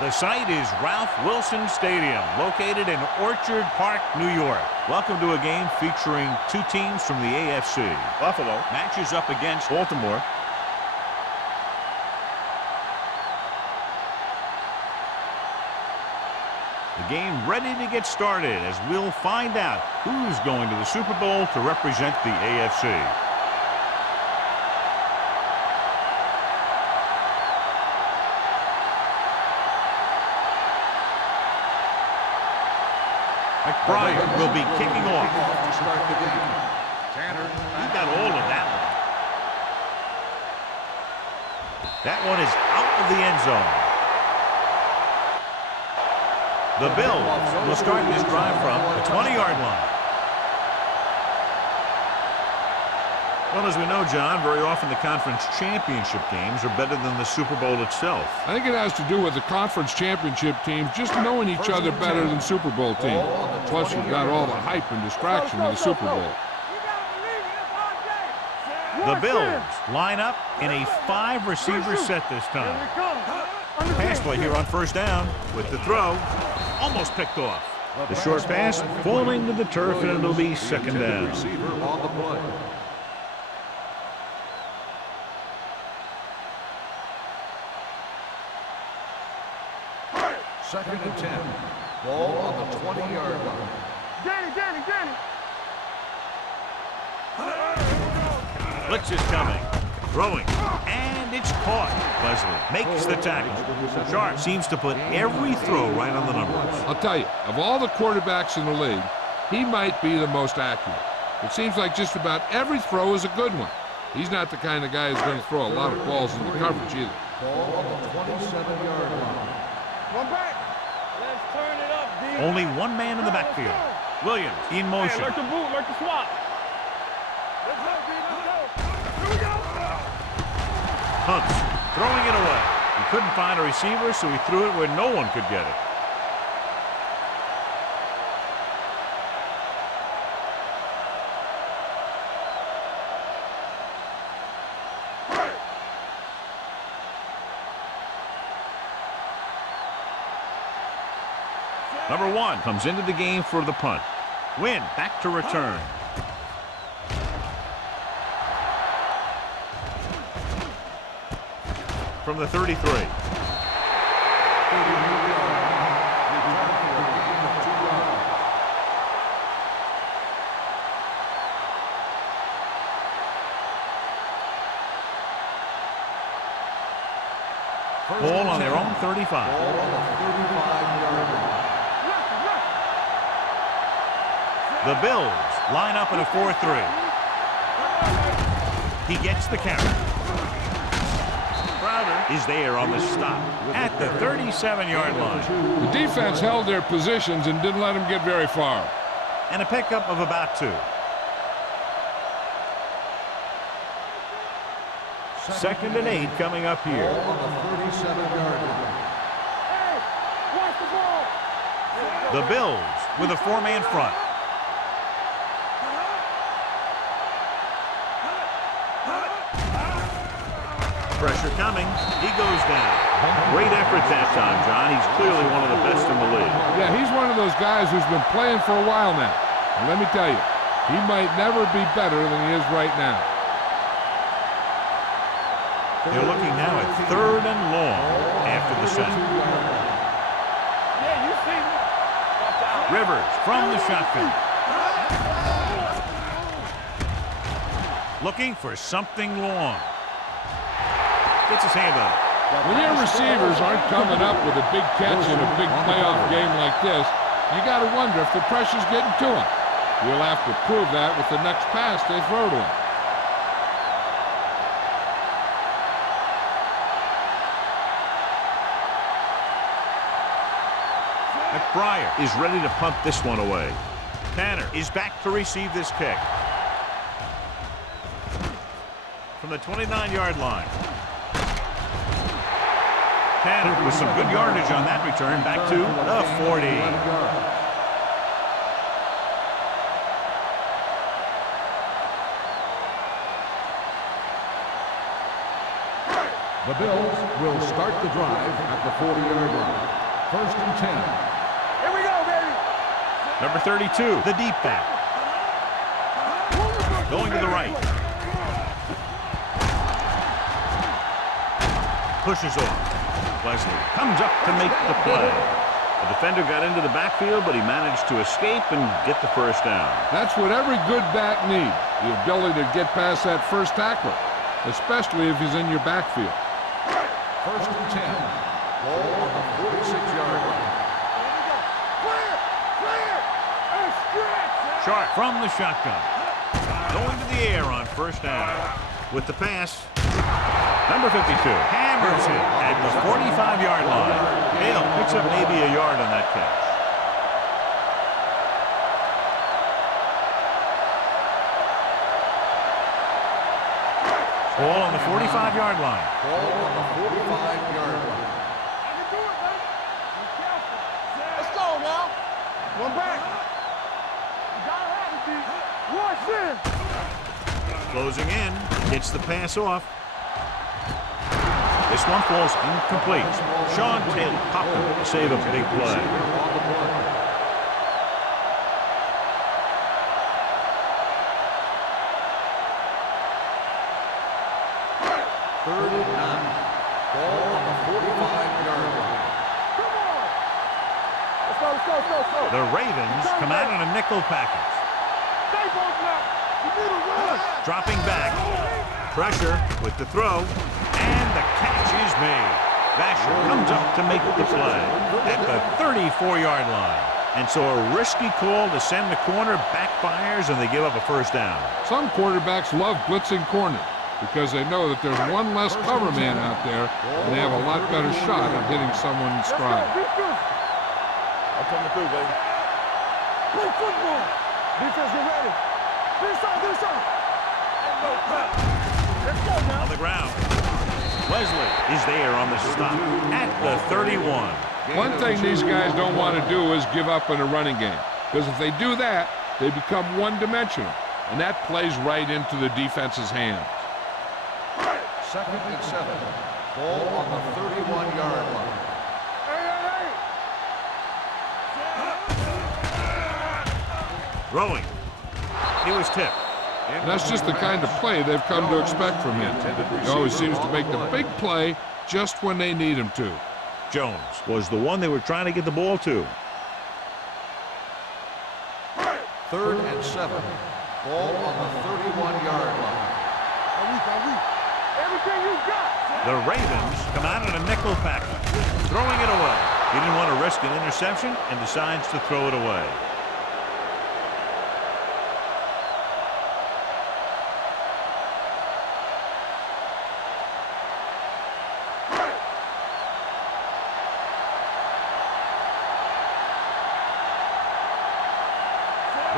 The site is Ralph Wilson Stadium, located in Orchard Park, New York. Welcome to a game featuring two teams from the AFC. Buffalo matches up against Baltimore. The game ready to get started as we'll find out who's going to the Super Bowl to represent the AFC. McBride will be kicking off. To start the game. He got all of that one. That one is out of the end zone. The Bills will start this drive from the 20-yard line. Well, as we know, John, very often the conference championship games are better than the Super Bowl itself. I think it has to do with the conference championship teams just knowing each other better than Super Bowl teams. Plus, you've got all the hype and distraction of the Super Bowl. The Bills line up in a 5-receiver set this time. Pass play here on first down with the throw. Almost picked off. The short pass falling to the turf, and it'll be second down. Receiver on the play. Second and 10. Ball on the 20-yard line. Danny. Blitz is coming. Throwing. And it's caught. Leslie makes the tackle. Sharp seems to put every throw right on the numbers. I'll tell you, of all the quarterbacks in the league, he might be the most accurate. It seems like just about every throw is a good one. He's not the kind of guy who's going to throw a lot of balls into coverage either. Ball on the 27-yard line. One back. Let's turn it up, D. Only one man in the backfield. Williams in motion. Hey, like the swap. Let's go, D. Let's go. Here we go. Hunts throwing it away. He couldn't find a receiver, so he threw it where no one could get it. Number 1 comes into the game for the punt. Win back to return. From the 33. Ball on their own 35. Ball on the 35-yard line. The Bills line up in a 4-3. He gets the carry. Crowder is there on the stop at the 37-yard line. The defense held their positions and didn't let him get very far. And a pickup of about 2. Second and 8 coming up here. Ball on the 37-yard line. Hey, watch the ball. The Bills with a 4-man front. Pressure coming. He goes down. Great effort that time, John. He's clearly one of the best in the league. Yeah, he's one of those guys who's been playing for a while now. And let me tell you, he might never be better than he is right now. They're looking now at 3rd and long after the set. Yeah, you see me. Watch out. Rivers from the shotgun. Looking for something long. Gets his hand on it. When your receivers aren't coming up with a big catch in a big playoff game like this, you got to wonder if the pressure's getting to them. You'll have to prove that with the next pass they throw to him. McBride is ready to punt this one away. Tanner is back to receive this kick. From the 29-yard line. Tanner with some good yardage on that return, back to the 40. The Bills will start the drive at the 40-yard line. 1st and 10. Here we go, baby. Number 32, the deep back. Going to the right. Pushes off. Wesley comes up to make the play. The defender got into the backfield, but he managed to escape and get the first down. That's what every good back needs, the ability to get past that first tackler, especially if he's in your backfield. 1st and 10. Ball on the 46-yard line. Clear! Clear! And stretch! Sharp from the shotgun. Going to the air on first down. With the pass, number 52 hammers it at the 45-yard line. Hale picks up maybe a yard on that catch. Ball on the 45-yard line. Ball on the 45-yard line. I can do it, baby. Be careful. Let's go now. One back. You gotta have it, D. Rush in. Closing in, gets the pass off. This one falls incomplete. Sean Taylor popped him to save a big play. On the play. Third and 9. Ball on the 45-yard line. Come on. Let's go, let's go, let's go, let's go. The Ravens come out in a nickel package. Stay both now. You need a run. Dropping back. Pressure with the throw. And the catch is made. Vasher comes up to make the play at the 34-yard line. And so a risky call to send the corner backfires and they give up a first down. Some quarterbacks love blitzing corners because they know that there's one less cover man out there and they have a lot better shot at hitting someone in Let's go. stride. Defense. I'm coming through, baby. Play football. Defense, get ready. This side, this side. Ain't no crap. Let's go now. On the ground. Wesley is there on the stop at the 31. One thing these guys don't want to do is give up in a running game, because if they do that, they become one-dimensional, and that plays right into the defense's hands. 2nd and 7. Ball on the 31-yard line. Hey, hey, hey. Throwing. He was tipped. And that's just the kind of play they've come to expect from him. He always seems to make the big play just when they need him to. Jones was the one they were trying to get the ball to. 3rd and 7. Ball on the 31-yard line. Everything you got. The Ravens come out in a nickel package, throwing it away. He didn't want to risk an interception and decides to throw it away.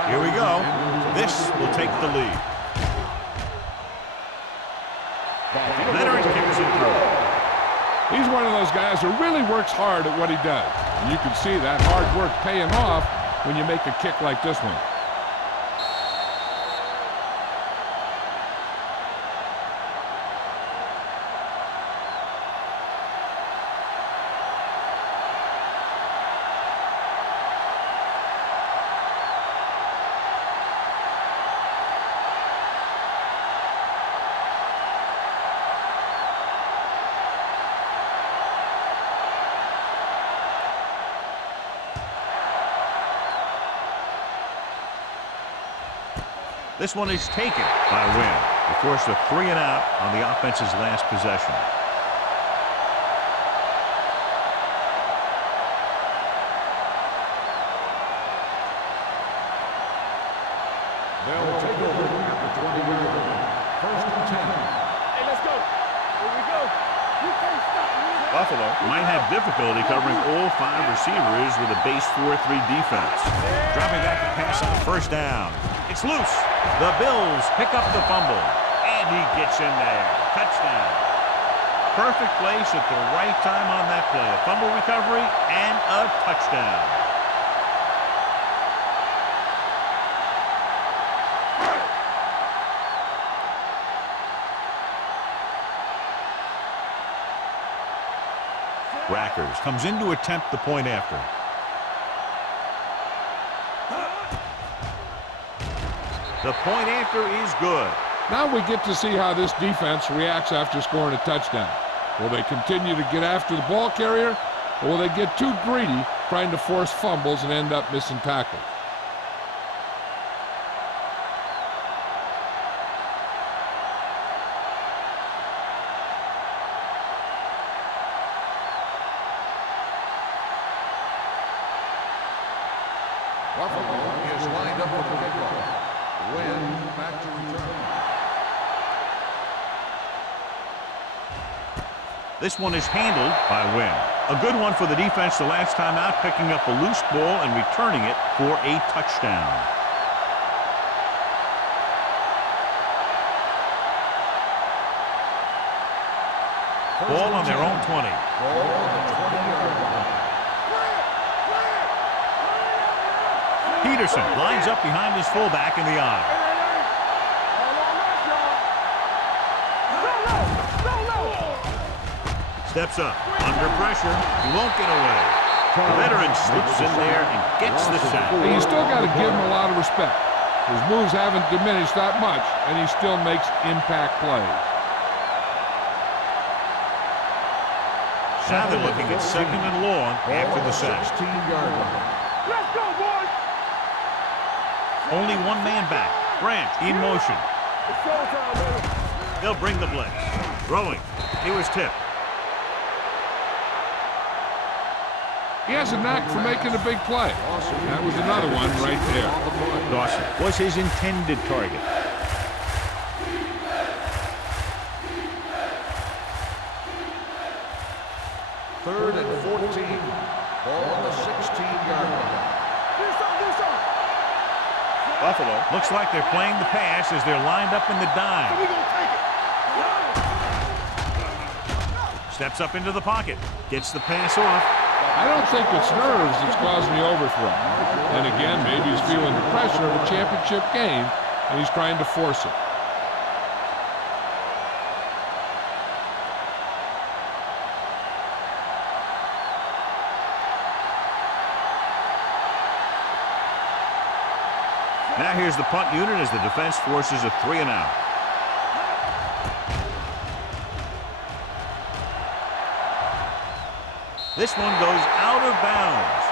Here we go. This will take the lead. Veteran kicks it through. He's one of those guys who really works hard at what he does. And you can see that hard work paying off when you make a kick like this one. This one is taken by Wynn. They forced a 3-and-out on the offense's last possession. They'll take over at the 20-yard line. 1st and 10. Hey, let's go. Here we go. You can't stop me. Buffalo might have difficulty covering all 5 receivers with a base 4-3 defense. Dropping back to pass on first down. It's loose. The Bills pick up the fumble, and he gets in there. Touchdown. Perfect place at the right time on that play. A fumble recovery and a touchdown. Rackers comes in to attempt the point after. The point after is good. Now we get to see how this defense reacts after scoring a touchdown. Will they continue to get after the ball carrier, or will they get too greedy trying to force fumbles and end up missing tackles? Buffalo is lined up for the kickoff. Wynn back to return. This one is handled by Wynn. A good one for the defense the last time out, picking up a loose ball and returning it for a touchdown. Ball on their own 20. Ball on the 20-yard line. Peterson lines up behind his fullback in the eye. Steps up, under pressure, he won't get away. The veteran slips in there and gets the sack. And you still got to give him a lot of respect. His moves haven't diminished that much, and he still makes impact plays. Now they're looking at 2nd and long after the sack. 16-yard line. Let's go, boys! Only one man back. Branch in motion. It's showtime, baby. They'll bring the blitz. Throwing. He was tipped. He has a knack for making a big play. That was another one right there. Dawson was his intended target. Third and 14. Ball on the 16-yard line. Buffalo looks like they're playing the pass as they're lined up in the dime. We're going to take it. Steps up into the pocket. Gets the pass off. I don't think it's nerves that's causing the overthrow. And again, maybe he's feeling the pressure of a championship game, and he's trying to force it. Now here's the punt unit as the defense forces a 3-and-out. This one goes out of bounds.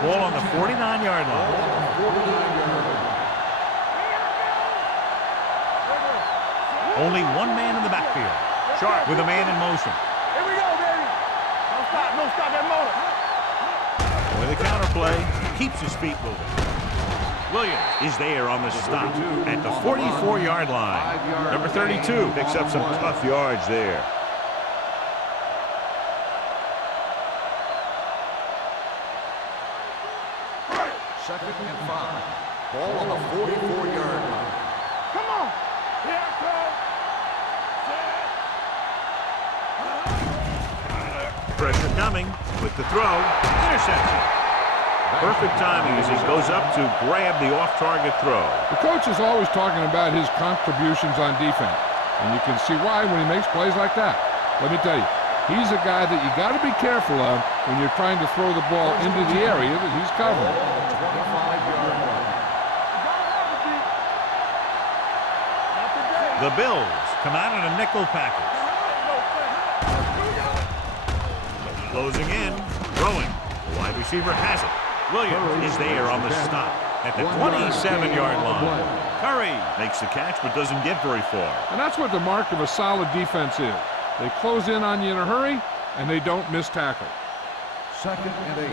Ball on the 49-yard line. Only one man in the backfield. Sharp with a man in motion. Here we go, baby. Don't stop that motor. With a counter play, keeps his feet moving. Williams is there on the stop at the 44-yard line. Number 32 picks up some tough yards there. Second and 5. Ball on the 44-yard line. Come on. Here it comes. Pressure coming with the throw. Interception. Perfect timing as he goes up to grab the off-target throw. The coach is always talking about his contributions on defense, and you can see why when he makes plays like that. Let me tell you, he's a guy that you got to be careful of when you're trying to throw the ball into the area that he's covering. 25-yard line. The Bills come out in a nickel package. Closing in, throwing. The wide receiver has it. Williams is there on the stop at the 27-yard line. Curry makes the catch but doesn't get very far. And that's what the mark of a solid defense is. They close in on you in a hurry, and they don't miss tackle. Second and 8.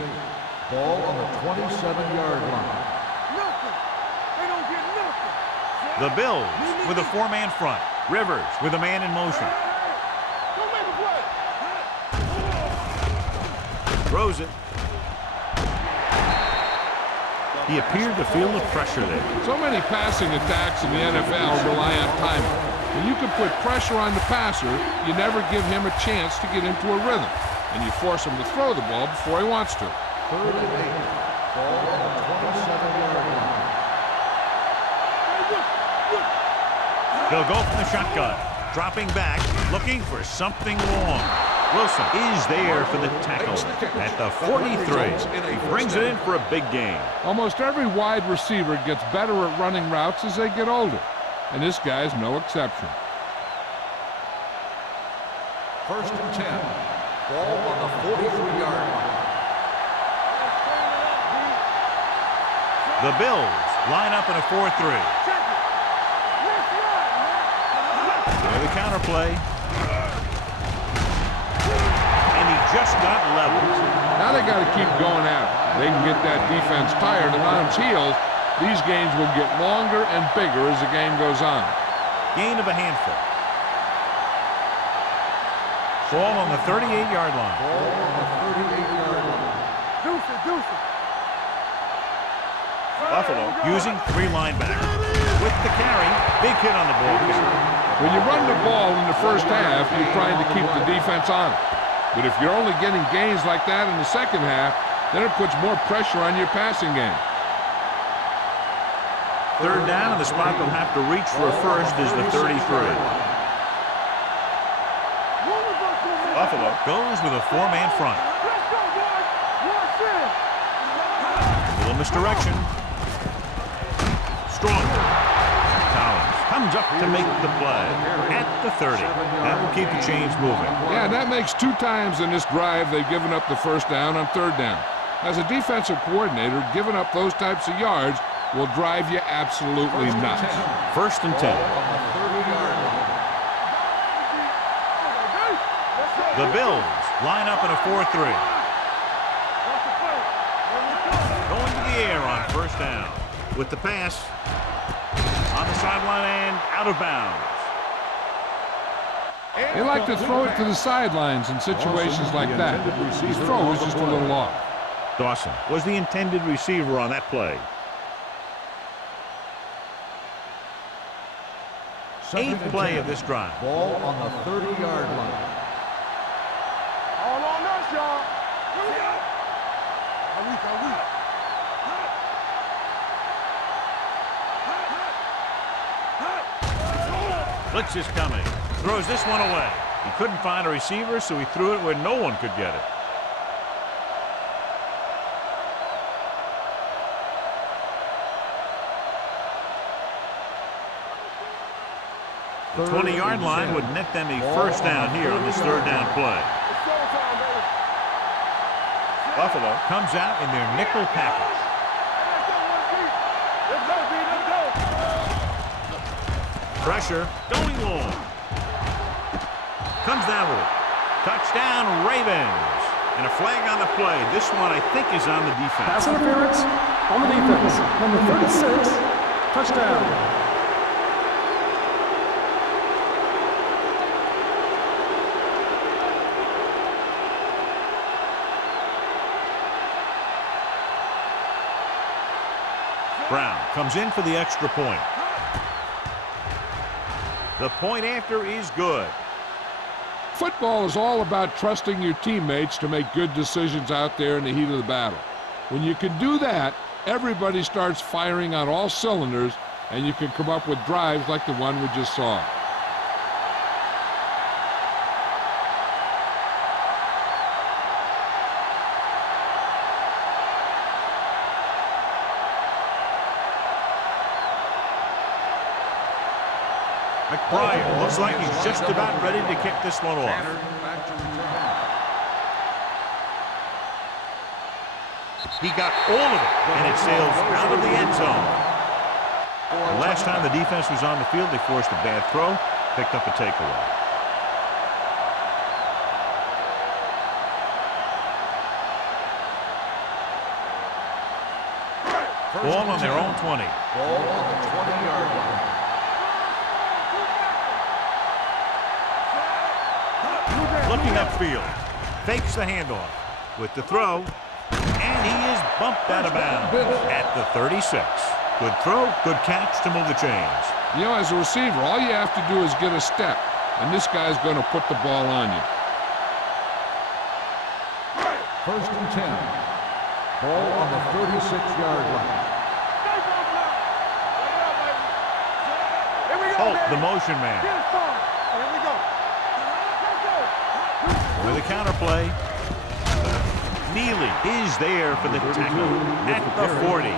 Ball on the 27-yard line. Nothing. They don't get nothing. The Bills with a 4-man front. Rivers with a man in motion. Don't make a play. Throws it. He appeared to feel the pressure there. So many passing attacks in the NFL rely on timing. When you can put pressure on the passer, you never give him a chance to get into a rhythm, and you force him to throw the ball before he wants to. Third and 8. Ball on the 27-yard line. He'll go from the shotgun, dropping back, looking for something long. Wilson is there for the tackle at the 43. He brings it in for a big gain. Almost every wide receiver gets better at running routes as they get older, and this guy's no exception. 1st and 10. Ball on the 43-yard line. The Bills line up in a 4-3. The counterplay. And he just got leveled. Now they got to keep going at it. They can get that defense tired and on its heels. These games will get longer and bigger as the game goes on. Gain of a handful. Ball on the 38-yard line. Ball on the 38-yard line. Deuce it. Buffalo. Using 3 linebackers. With the carry, big hit on the ball carrier. When you run the ball in the first half, you're trying to keep the defense on it. But if you're only getting gains like that in the second half, then it puts more pressure on your passing game. 3rd down, and the spot they'll have to reach for a first is the 33. Buffalo. Goes with a 4-man front. Let's go, boys. Watch it. Little misdirection. Strong. Collins comes up to make the play at the 30. That will keep the chains moving. Yeah, that makes 2 times in this drive they've given up the first down on 3rd down. As a defensive coordinator, giving up those types of yards will drive you absolutely nuts. 1st and 10. On the 30-yard line. The Bills line up in a 4-3. Going to the air on 1st down. With the pass on the sideline and out of bounds. They like to throw it to the sidelines in situations like that. His throw was just a little off. Dawson was the intended receiver on that play. 8th play of this drive. Ball on the 30-yard line. All on us, y'all. Here we go. Blitz is coming. Throws this one away. He couldn't find a receiver, so he threw it where no one could get it. The 20-yard line would net them a first down here on this 3rd down play. Buffalo. Comes out in their nickel package. Pressure going long. Comes down with it. Touchdown Ravens. And a flag on the play. This one I think is on the defense. Pass interference on the defense. Number 36, touchdown. Brown comes in for the extra point. The point after is good. Football is all about trusting your teammates to make good decisions out there in the heat of the battle. When you can do that, everybody starts firing on all cylinders, and you can come up with drives like the one we just saw. McBride looks like he's just about ready to kick this one off. He got all of it, and it sails out of the end zone. The last time the defense was on the field, they forced a bad throw, picked up a takeaway. Ball on their own 20. Ball on the 20-yard line. Looking upfield, fakes the handoff with the throw, and he is bumped out of bounds at the 36. Good throw, good catch to move the chains. You know, as a receiver, all you have to do is get a step, and this guy's going to put the ball on you. 1st and 10. Ball on the 36-yard line. Holt, the motion man. Here we go. With a counter play. Neely is there for the tackle at the 40.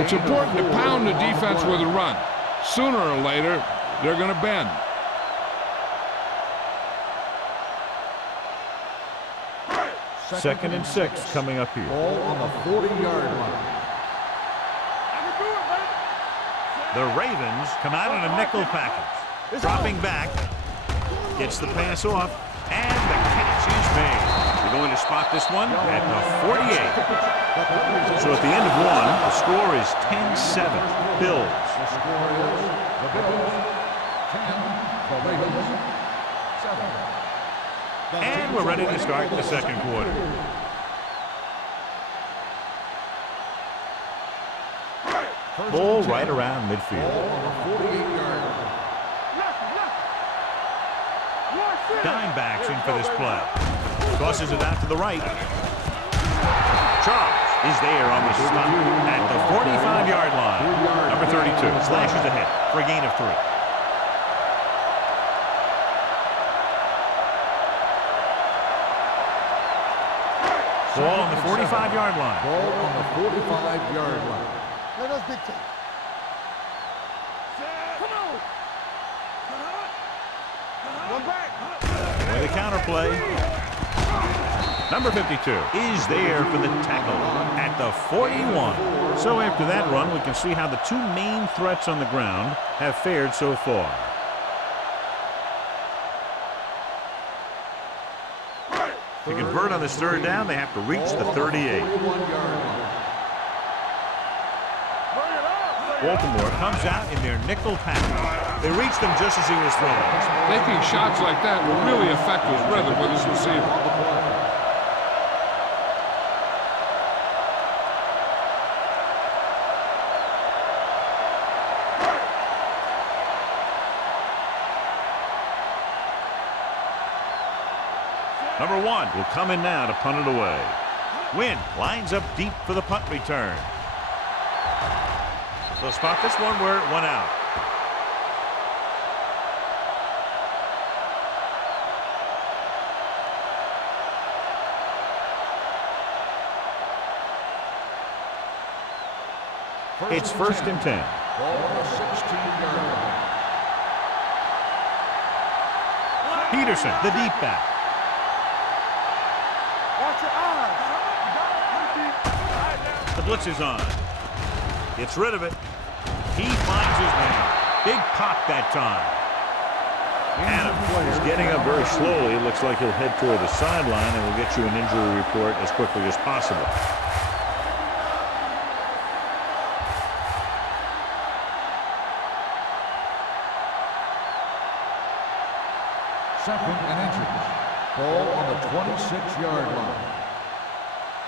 It's important to pound the defense with a run. Sooner or later, they're going to bend. Second and 6 coming up here. Ball on the 40-yard line. The Ravens come out in a nickel package. Dropping back. Gets the pass off. And the catch is made. They're going to spot this one at the 48. So at the end of one, the score is 10-7. Bills. The score is the Bills 10, the Ravens 7. And we're ready to start the second quarter. Ball right around midfield. Ball on the 48-yard line. Dime backs in for this play. Tosses it out to the right. Charles is there on the stop at the 45-yard line. Number 32 slashes ahead for a gain of 3. Ball on the 45-yard line. Ball on the 45-yard line. Let us dictate. Come on. One back. With a counter play. Number 52 is there for the tackle at the 41. So after that run, we can see how the two main threats on the ground have fared so far. To convert on this third down, they have to reach the 38. Baltimore comes out in their nickel package. They reached him just as he was throwing. Taking shots like that will really affect his rhythm with his receiver. Number 1 will come in now to punt it away. Wynn lines up deep for the punt return. They'll spot this one where it went out. It's first and 10. Ball on the 16-yard line. Peterson, the deep back. Watch your eyes. The blitz is on. Gets rid of it. He finds his man. Big pop that time. Adams is getting up very slowly. It looks like he'll head toward the sideline, and we'll get you an injury report as quickly as possible. Second and inches. Ball on the 26-yard line.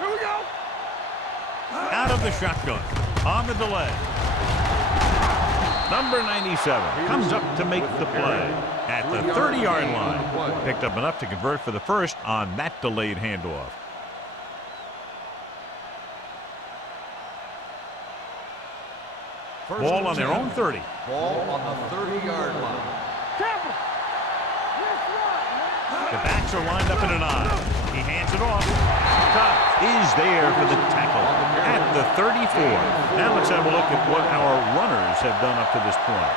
Here we go. Out of the shotgun. On the delay. Number 97 comes up to make the play at the 30-yard line. Picked up enough to convert for the first on that delayed handoff. Ball on their own 30. Ball on the 30-yard line. The backs are lined up in an I. He hands it off. Tubbs is there for the tackle at the 34. Now let's have a look at what our runners have done up to this point.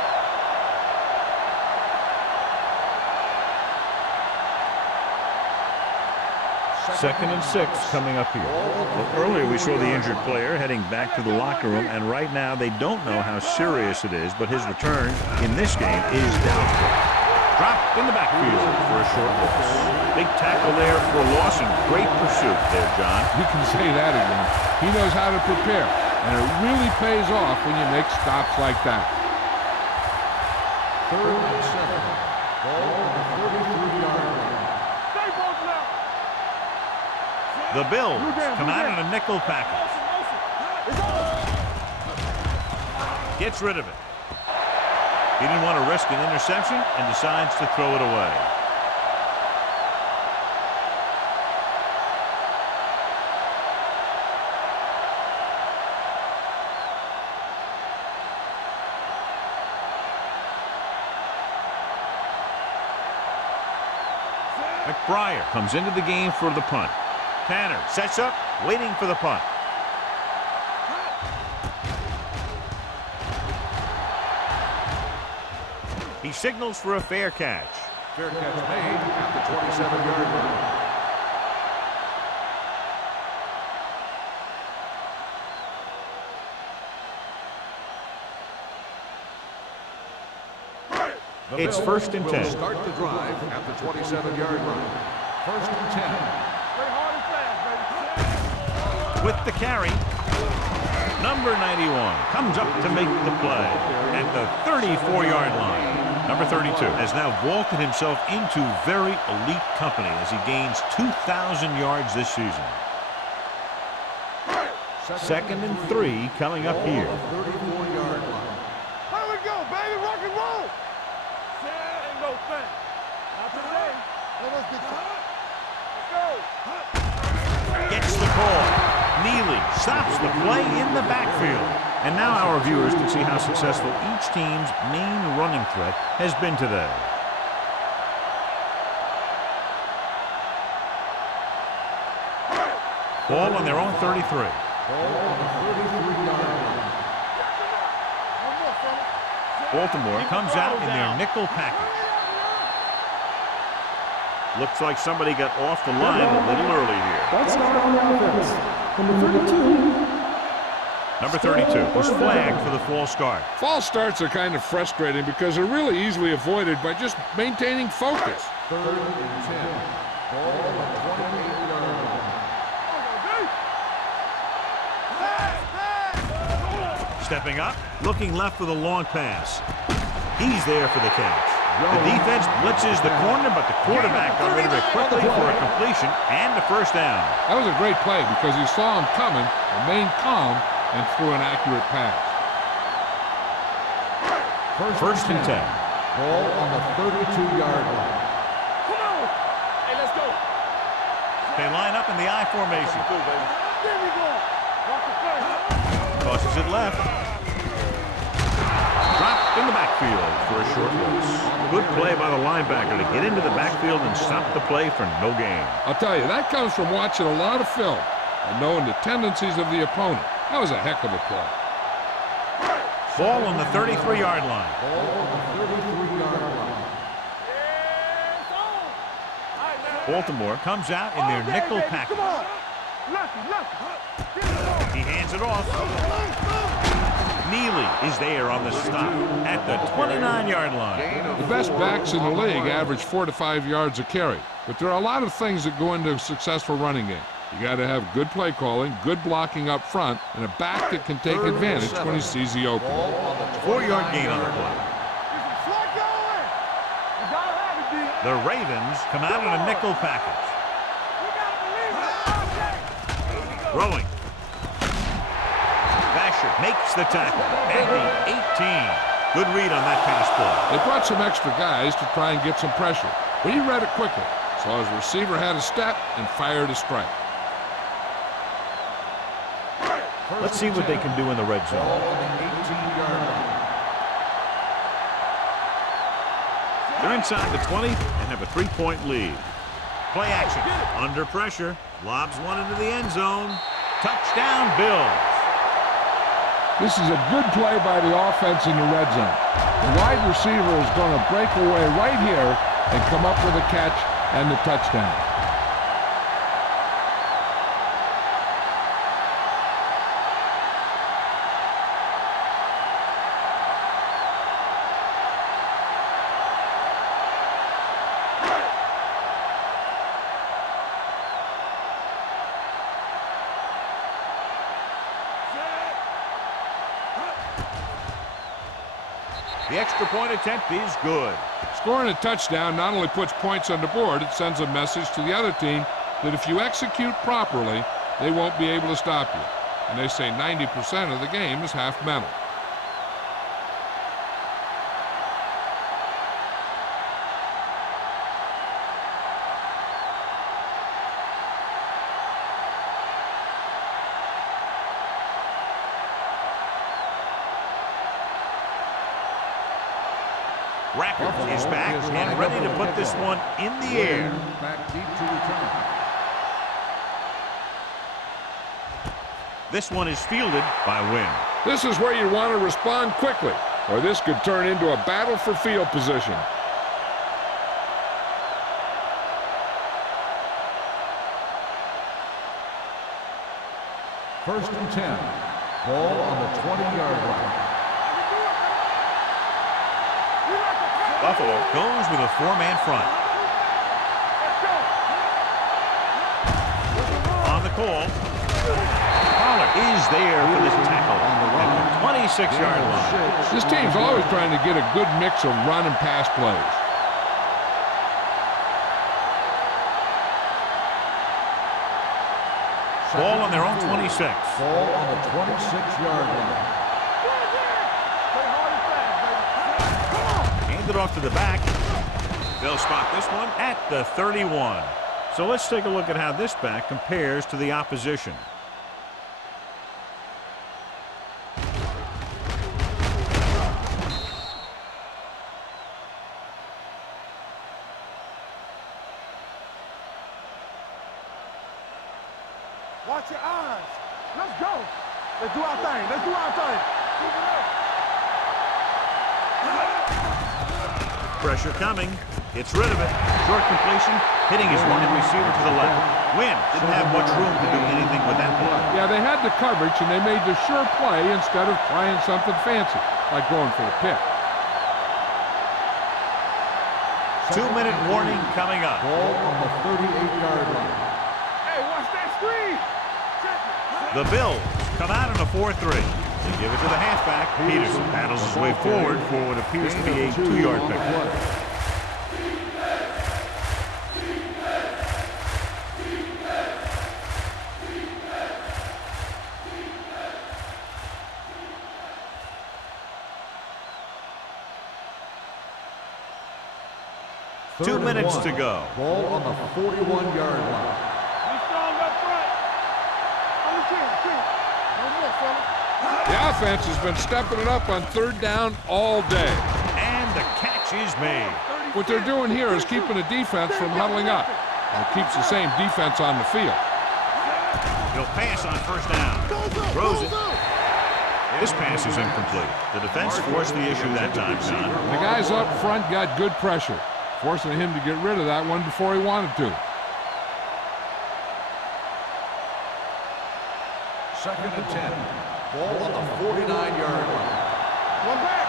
Second and 6 coming up here. Well, earlier we saw the injured player heading back to the locker room, and right now they don't know how serious it is, but his return in this game is doubtful. Drop in the backfield for a short loss. Big tackle there for a loss and great pursuit there, John. You can say that again. He knows how to prepare, and it really pays off when you make stops like that. Third and 7. Ball on the 33-yard line. The Bills come out in a nickel package. Gets rid of it. He didn't want to risk an interception and decides to throw it away. McBriar comes into the game for the punt. Tanner sets up, waiting for the punt. He signals for a fair catch. Fair catch made at the 27-yard line. It's 1st and 10. Start the drive at the 27-yard line. 1st and 10. Play hard and fast, baby. With the carry, number 91 comes up to make the play at the 34-yard line. Number 32 has now vaulted himself into very elite company as he gains 2,000 yards this season. 2nd and 3 coming up here. 34-yard line. Here we go, baby. Rock and roll. Ain't no thing. Not today. Let's go. Gets the call. Neely stops the play in the backfield. And now our viewers can see how successful each team's main running threat has been today. Ball on their own 33. Ball on the 33-yard line. Baltimore comes out in their nickel package. Looks like somebody got off the line a little early here. That's not on the offense. Number 32. Number 32 was flagged for the false start. False starts are kind of frustrating because they're really easily avoided by just maintaining focus. 3rd and 10. Ball on the 28-yard line. Stepping up, looking left for the long pass. He's there for the catch. The defense blitzes the corner, but the quarterback got rid of it quickly for a completion and a 1st down. That was a great play because he saw him coming, remained calm, and threw an accurate pass. 1st and 10. Ball on the 32-yard line. Come on. Hey, let's go. They line up in the I formation. There we go. Rock the play. Tosses it left. Dropped in the backfield for a short loss. Good play by the linebacker to get into the backfield and stop the play for no gain. I'll tell you, that comes from watching a lot of film and knowing the tendencies of the opponent. That was a heck of a play. Ball on the 33-yard line. Ball on the 33-yard line. Baltimore comes out in their nickel package. Come on. Lucky. He hands it off. Neely is there on the stop at the 29-yard line. The best backs in the league average 4 to 5 yards a carry, but there are a lot of things that go into a successful running game. You got to have good play calling, good blocking up front, and a back that can take advantage when he sees the opening. 4-yard gain on the play. The Ravens come out in a nickel package. Throwing. Vasher makes the tackle at the 18. Good read on that pass play. They brought some extra guys to try and get some pressure, but he read it quickly. So his receiver had a step and fired a strike. Let's see what they can do in the red zone. Ball on the 18-yard line. They're inside the 20 and have a 3-point lead. Play action. Under pressure. Lobs one into the end zone. Touchdown, Bills. This is a good play by the offense in the red zone. The wide receiver is going to break away right here and come up with a catch and the touchdown. The extra point attempt is good. Scoring a touchdown not only puts points on the board, it sends a message to the other team that if you execute properly, they won't be able to stop you. And they say 90% of the game is half mental. Rackert is back and ready to put this one in the air. Back deep to return. This one is fielded by Wynn. This is where you want to respond quickly, or this could turn into a battle for field position. First and 10. Ball on the 20-yard line. Buffalo goes with a four-man front. On the call. Pollard is there for this tackle at the 26-yard line. This team's always trying to get a good mix of run and pass plays. Ball on their own 26. Ball on the 26-yard line. Handed off to the back. They'll spot this one at the 31. So let's take a look at how this back compares to the opposition. Watch your eyes. Let's go. Let's do our thing. Let's do our thing. Pressure coming. Gets rid of it. Short completion. Hitting his wide receiver to the left. Wynn didn't have much room to do anything with that play. Yeah, they had the coverage, and they made the sure play instead of trying something fancy, like going for the pick. 2-minute warning coming up. Ball on the 38-yard line. Hey, watch that screen. The Bills come out in a 4-3. They give it to the halfback. Peterson paddles his way forward for what appears to be a 2-yard pickup. Third 2 and minutes one. to go. Ball on the 41-yard line. Be strong up front. On the chin. Don't miss, fella. The offense has been stepping it up on third down all day. And the catch is made. What they're doing here is keeping the defense from huddling up. And it keeps the same defense on the field. He'll pass on first down. Throws it. This pass is incomplete. The defense forced the issue that time, John. The guys up front got good pressure, forcing him to get rid of that one before he wanted to. Second and 10. Ball on the 49-yard line. One back.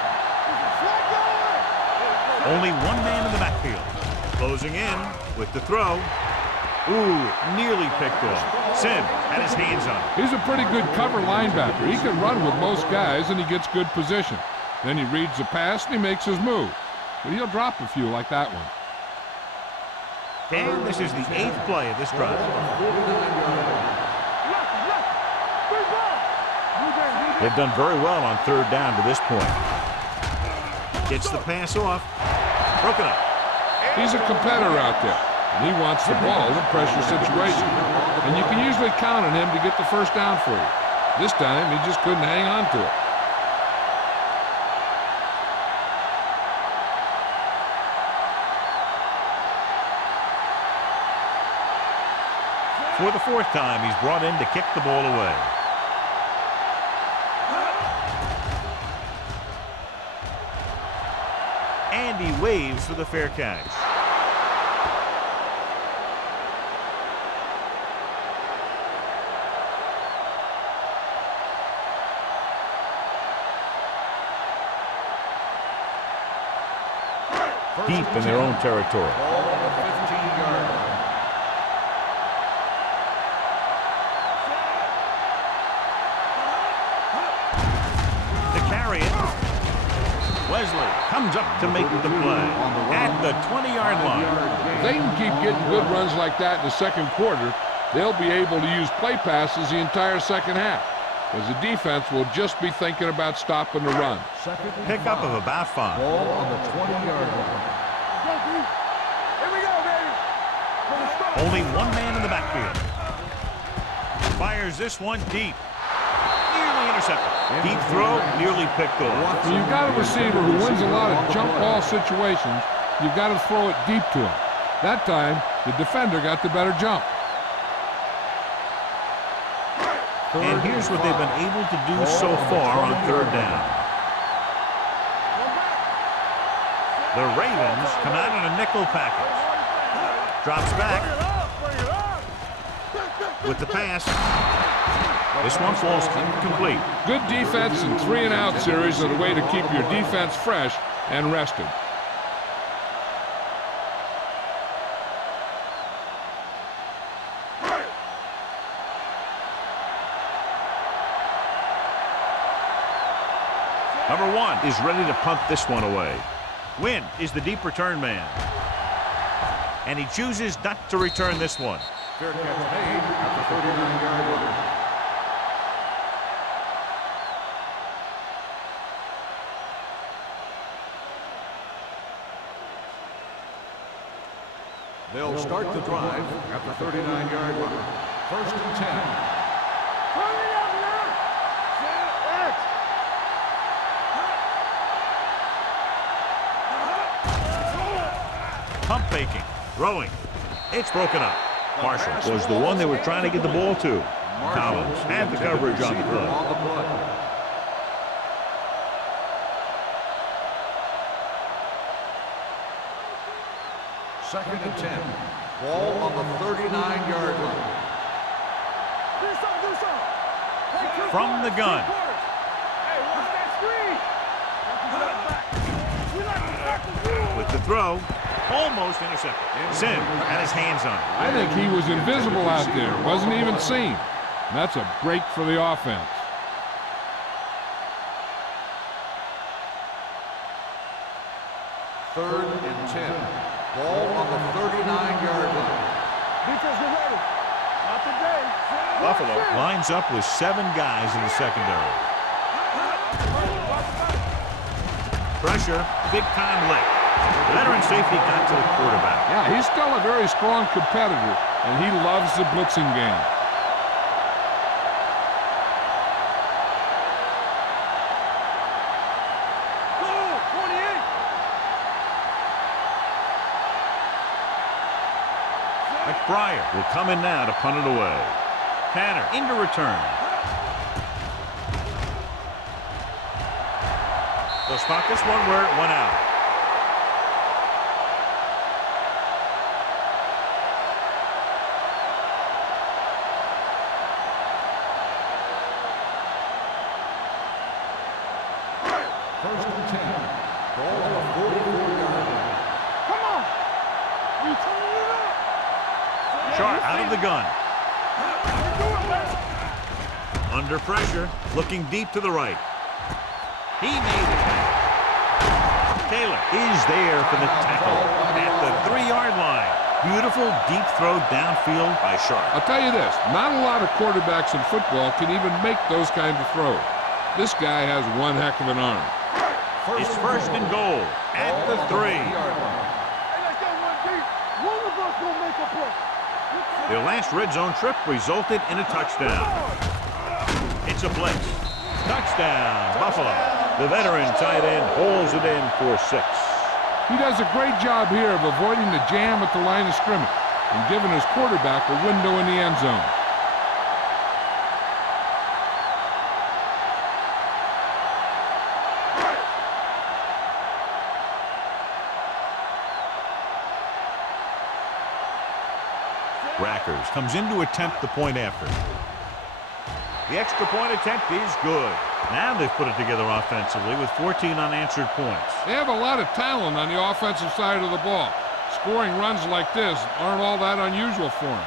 Flat going. Only one man in the backfield. Closing in with the throw. Ooh, nearly picked off. Sim had his hands on it. He's a pretty good cover linebacker. He can run with most guys, and he gets good position. Then he reads the pass, and he makes his move. But he'll drop a few like that one. And this is the 8th play of this drive. They've done very well on third down to this point. Gets the pass off. Broken up. He's a competitor out there, and he wants the ball in a pressure situation. And you can usually count on him to get the first down for you. This time, he just couldn't hang on to it. For the 4th time, he's brought in to kick the ball away. And he waves for the fair catch. Deep in their own territory. Ball on the 15-yard line. Wesley comes up to make the play at the 20-yard line. If they can keep getting good runs like that in the second quarter, they'll be able to use play passes the entire second half, because the defense will just be thinking about stopping the run. Pickup of about 5. Ball on the 20-yard line. Here we go, baby. Only one man in the backfield. Fires this one deep. Nearly Finally intercepted. Deep throw, nearly picked off. When you've got a receiver who wins a lot of jump ball situations, you've got to throw it deep to him. That time, the defender got the better jump. And here's what they've been able to do so far on third down. The Ravens come out in a nickel package. Drops back with the pass. This one falls incomplete. Good defense and 3-and-out series are the way to keep your defense fresh and rested. Number 1 is ready to punt this one away. Wynn is the deep return man. And he chooses not to return this one. Fair catch made at the 39-yard line. They'll start the drive at the 39-yard line. 1st and 10. Pump faking, throwing. It's broken up. Marshall was the one they were trying to get the ball to. Collins had the coverage on the play. 2nd and 10. Ball on the 39-yard line. From the gun. With the throw, almost intercepted. Sim had his hands on it. I think he was invisible out there. Wasn't even seen. And that's a break for the offense. Third and 10. Ball on the 39-yard line. Defense, get ready. Not today. Buffalo lines up with 7 guys in the secondary. Pressure, big time lick. The veteran safety got to the quarterback. Yeah, he's still a very strong competitor, and he loves the blitzing game. McBriar will come in now to punt it away. Tanner into return. They'll spot this one where it went out. First and 10. Ball on the 44-yard line. Come on. You turn it up. Sharp out of the gun. Under pressure, looking deep to the right. He made it. Taylor is there for the tackle at the 3-yard line. Beautiful deep throw downfield by Sharp. I'll tell you this, not a lot of quarterbacks in football can even make those kinds of throws. This guy has one heck of an arm. It's 1st and goal at the 3. Their last red zone trip resulted in a touchdown. It's a blitz. Touchdown, Buffalo. The veteran tight end holds it in for 6. He does a great job here of avoiding the jam at the line of scrimmage and giving his quarterback a window in the end zone. Rackers comes in to attempt the point after. The extra point attempt is good. Now they've put it together offensively with 14 unanswered points. They have a lot of talent on the offensive side of the ball. Scoring runs like this aren't all that unusual for them.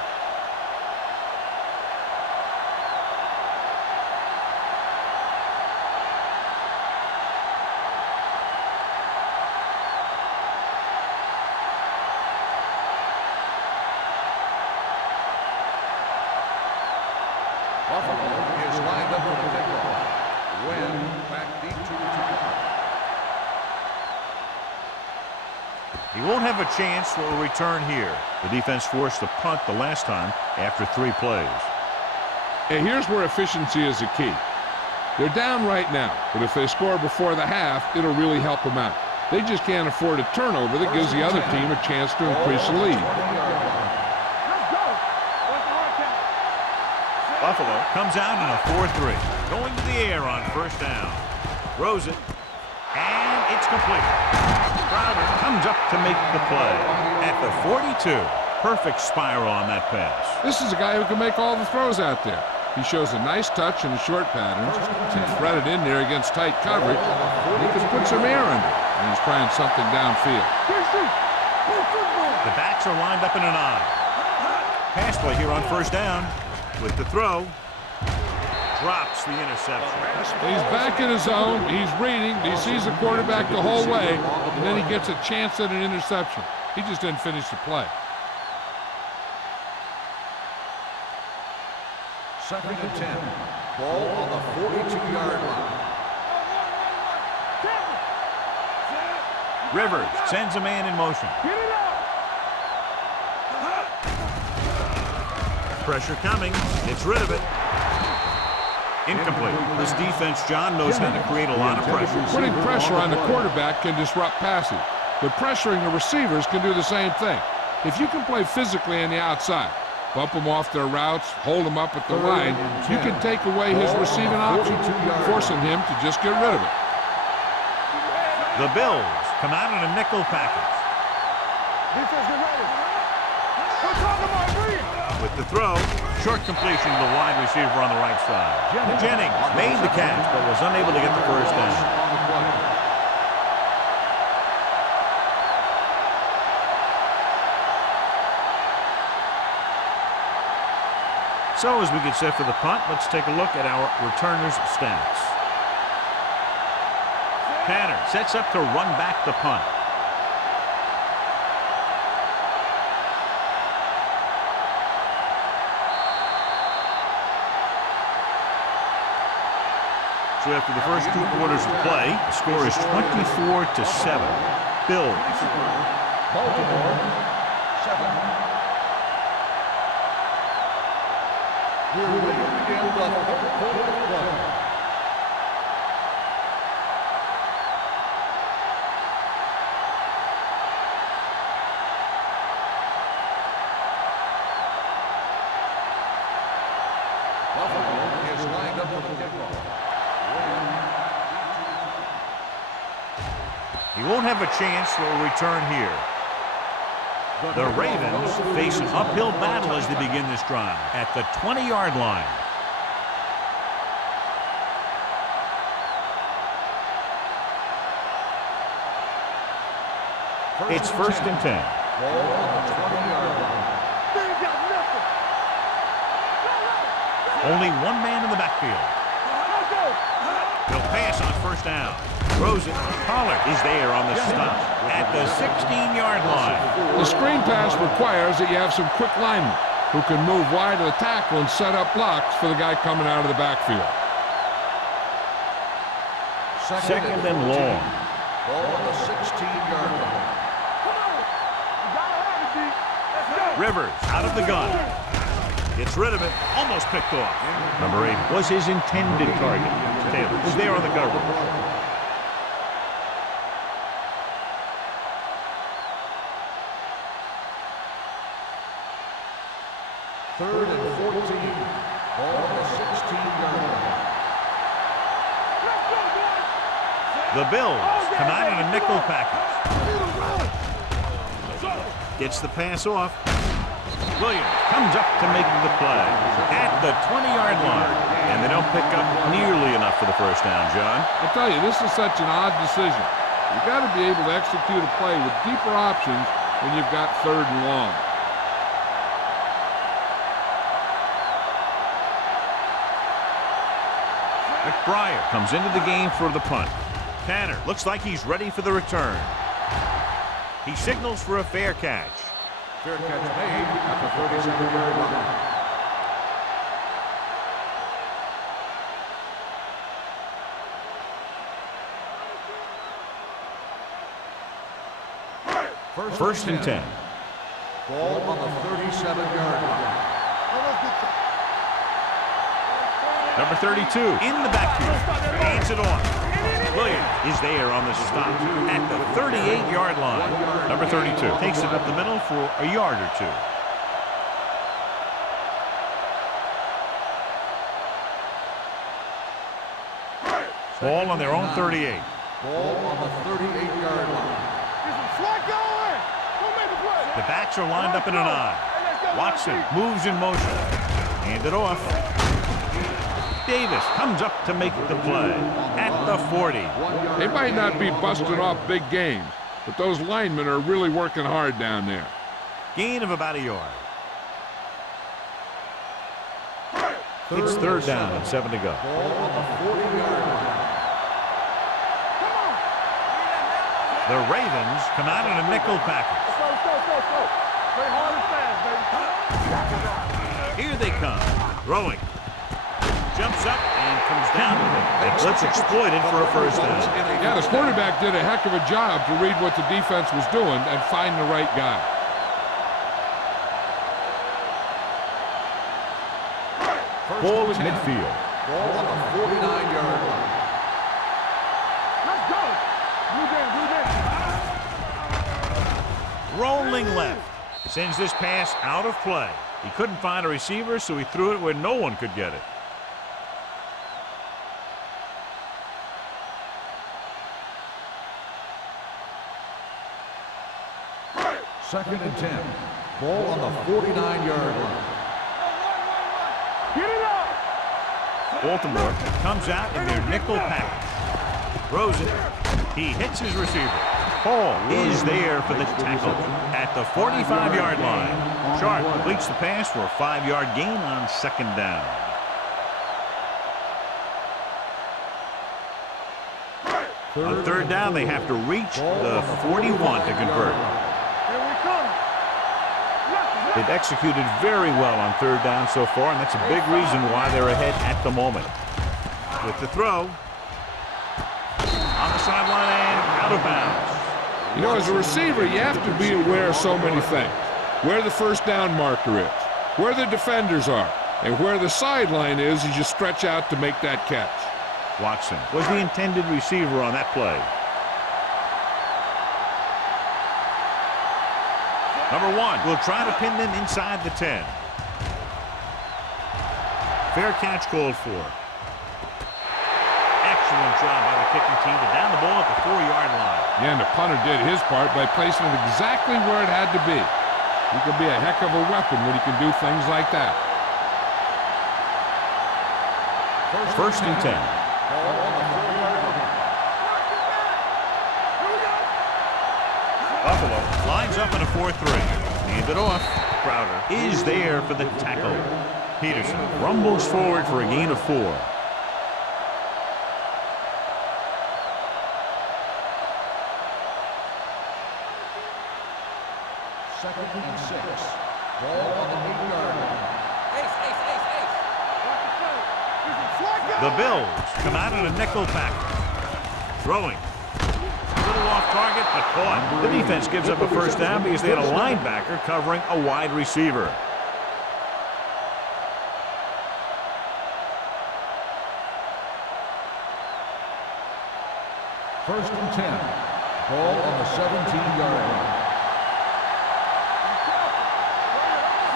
Buffalo is lined up for the kickoff. Wynn back deep to return. He won't have a chance for a return here. The defense forced the punt the last time after 3 plays. And here's where efficiency is the key. They're down right now, but if they score before the half, it'll really help them out. They just can't afford a turnover that gives the other team a chance to increase the lead. Buffalo comes out in a 4-3. Going to the air on first down. Throws it. And it's complete. Crowder comes up to make the play. At the 42. Perfect spiral on that pass. This is a guy who can make all the throws out there. He shows a nice touch in the short patterns. He's threaded in there against tight coverage. He can put some air under it, and he's trying something downfield. The backs are lined up in an I. Pass play here on first down. With the throw. Drops the interception. He's back in his zone. He's reading. He sees the quarterback the whole way, and then he gets a chance at an interception. He just didn't finish the play. Second and 10. Ball on the 42-yard line. Rivers sends a man in motion. Pressure coming. Gets rid of it. Incomplete. This defense, John, knows how to create a lot of pressure. Putting pressure on the quarterback can disrupt passing, but pressuring the receivers can do the same thing. If you can play physically on the outside, bump them off their routes, hold them up at the line, you can take away his receiving option, forcing him to just get rid of it. The Bills come out in a nickel package. Defense, get ready. We're talking about green. With the throw, short completion to the wide receiver on the right side. Jennings made the catch, but was unable to get the first down. So as we get set for the punt, let's take a look at our returners' stats. Tanner sets up to run back the punt. So after the first 2 quarters of play, the score is 24-7. Bills. Baltimore, 7. We're ready to begin the third quarter. Buffalo is lined up for the kickoff. He won't have a chance for a return here. The Ravens face an uphill battle as they begin this drive at the 20-yard line. It's first and 10. Ball on the 20-yard line. They ain't got nothing. Only one man in the backfield. Let's go. He'll pass on first down. Throws it. Pollard is there on the stop at the 16-yard line. The screen pass requires that you have some quick linemen who can move wide of the tackle and set up blocks for the guy coming out of the backfield. Second and long. Ball on the 16-yard line. Come on. You gotta have it, D. Let's go. Rivers out of the gun. Gets rid of it. Almost picked off. Number 8 was his intended target. Taylor is there on the cover. Third and 14. Ball on the 16-yard line. Let's go, boys. The Bills come out in a nickel package. Gets the pass off. Williams comes up to make the play at the 20-yard line. And they don't pick up nearly enough for the first down, John. I tell you, this is such an odd decision. You've got to be able to execute a play with deeper options when you've got third and long. McBriar comes into the game for the punt. Tanner looks like he's ready for the return. He signals for a fair catch. Fair catch made at the 37-yard line. First and 10. Ball on the 37-yard line. Number 32 in the backfield. Hands it off. Williams is there on the stop at the 38-yard line. Number 32 takes it up the middle for a yard or two. Ball on their own 38. Ball on the 38-yard line. The backs are lined up in an I. Watson moves in motion. Hand it off. Davis comes up to make the play at the 40. They might not be busting off big games, but those linemen are really working hard down there. Gain of about a yard. It's third down and 7 to go. Ball on the 40-yard line. The Ravens come out in a nickel package. Play hard and fast, baby. Here they come. Throwing. Jumps up and comes down. And blitz exploited for a first down. Yeah, the quarterback did a heck of a job to read what the defense was doing and find the right guy. Ball at midfield. Ball on the 49-yard line. Let's go. Move in, move in. Rolling left. Sends this pass out of play. He couldn't find a receiver, so he threw it where no one could get it. Second and 10. Ball on the 49-yard line. Get it up. Baltimore comes out in their nickel package. Throws it. He hits his receiver. Hall is there for the tackle at the 45-yard line. Sharp completes the pass for a 5-yard gain on second down. On third down, they have to reach the 41 to convert. Here we come. They've executed very well on third down so far, and that's a big reason why they're ahead at the moment. With the throw. On the sideline and out of bounds. You know, as a receiver, you have to be aware of so many things. Where the first down marker is, where the defenders are, and where the sideline is as you stretch out to make that catch. Watson was the intended receiver on that play. Number 1 will try to pin them inside the 10. Fair catch called for. Excellent job by the kicking team to down the ball at the 4-yard line. Yeah, and the punter did his part by placing it exactly where it had to be. He can be a heck of a weapon when he can do things like that. First and 10. Buffalo lines up in a 4-3. Hand it off. Crowder is there for the tackle. Peterson rumbles forward for a gain of 4. Second and 6. Ball on the 8-yard line. The Bills come out in a nickel package. Throwing. A little off target, but caught. The defense gives up a first down because they had a linebacker covering a wide receiver. First and 10. Ball on the 17-yard line.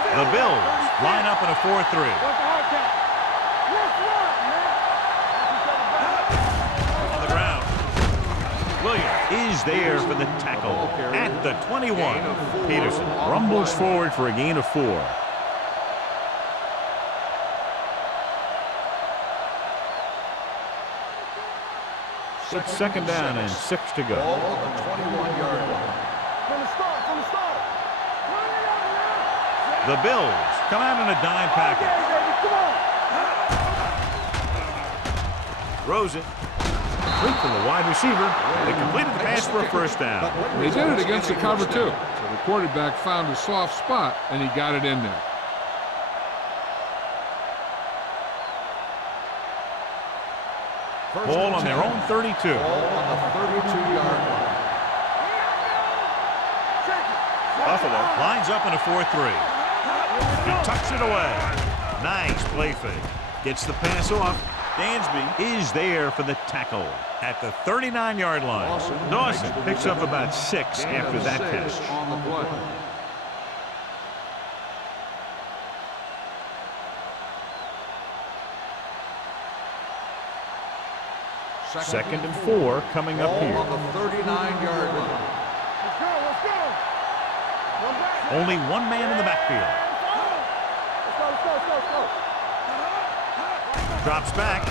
The Bills line up in a 4-3. On the ground. Williams is there for the tackle at the 21. Peterson rumbles forward for a gain of 4. It's second down and 6 to go. Ball on the 21-yard line. From the start, from the start. The Bills come out in a dime package. Throws it. Complete from the wide receiver. They completed the pass for a first down. They did it against the cover, too. So the quarterback found a soft spot, and he got it in there. Ball on their own 32. Ball on the 32-yard line. Buffalo lines up in a 4-3. He tucks it away. Nice play fake. Gets the pass off. Dansby is there for the tackle at the 39-yard line. Dawson picks up about 6 after that catch. On the play. Second and 4 coming up here. On the 39-yard line. Let's go, let's go. One back. Only one man in the backfield. Let's go. Drops back.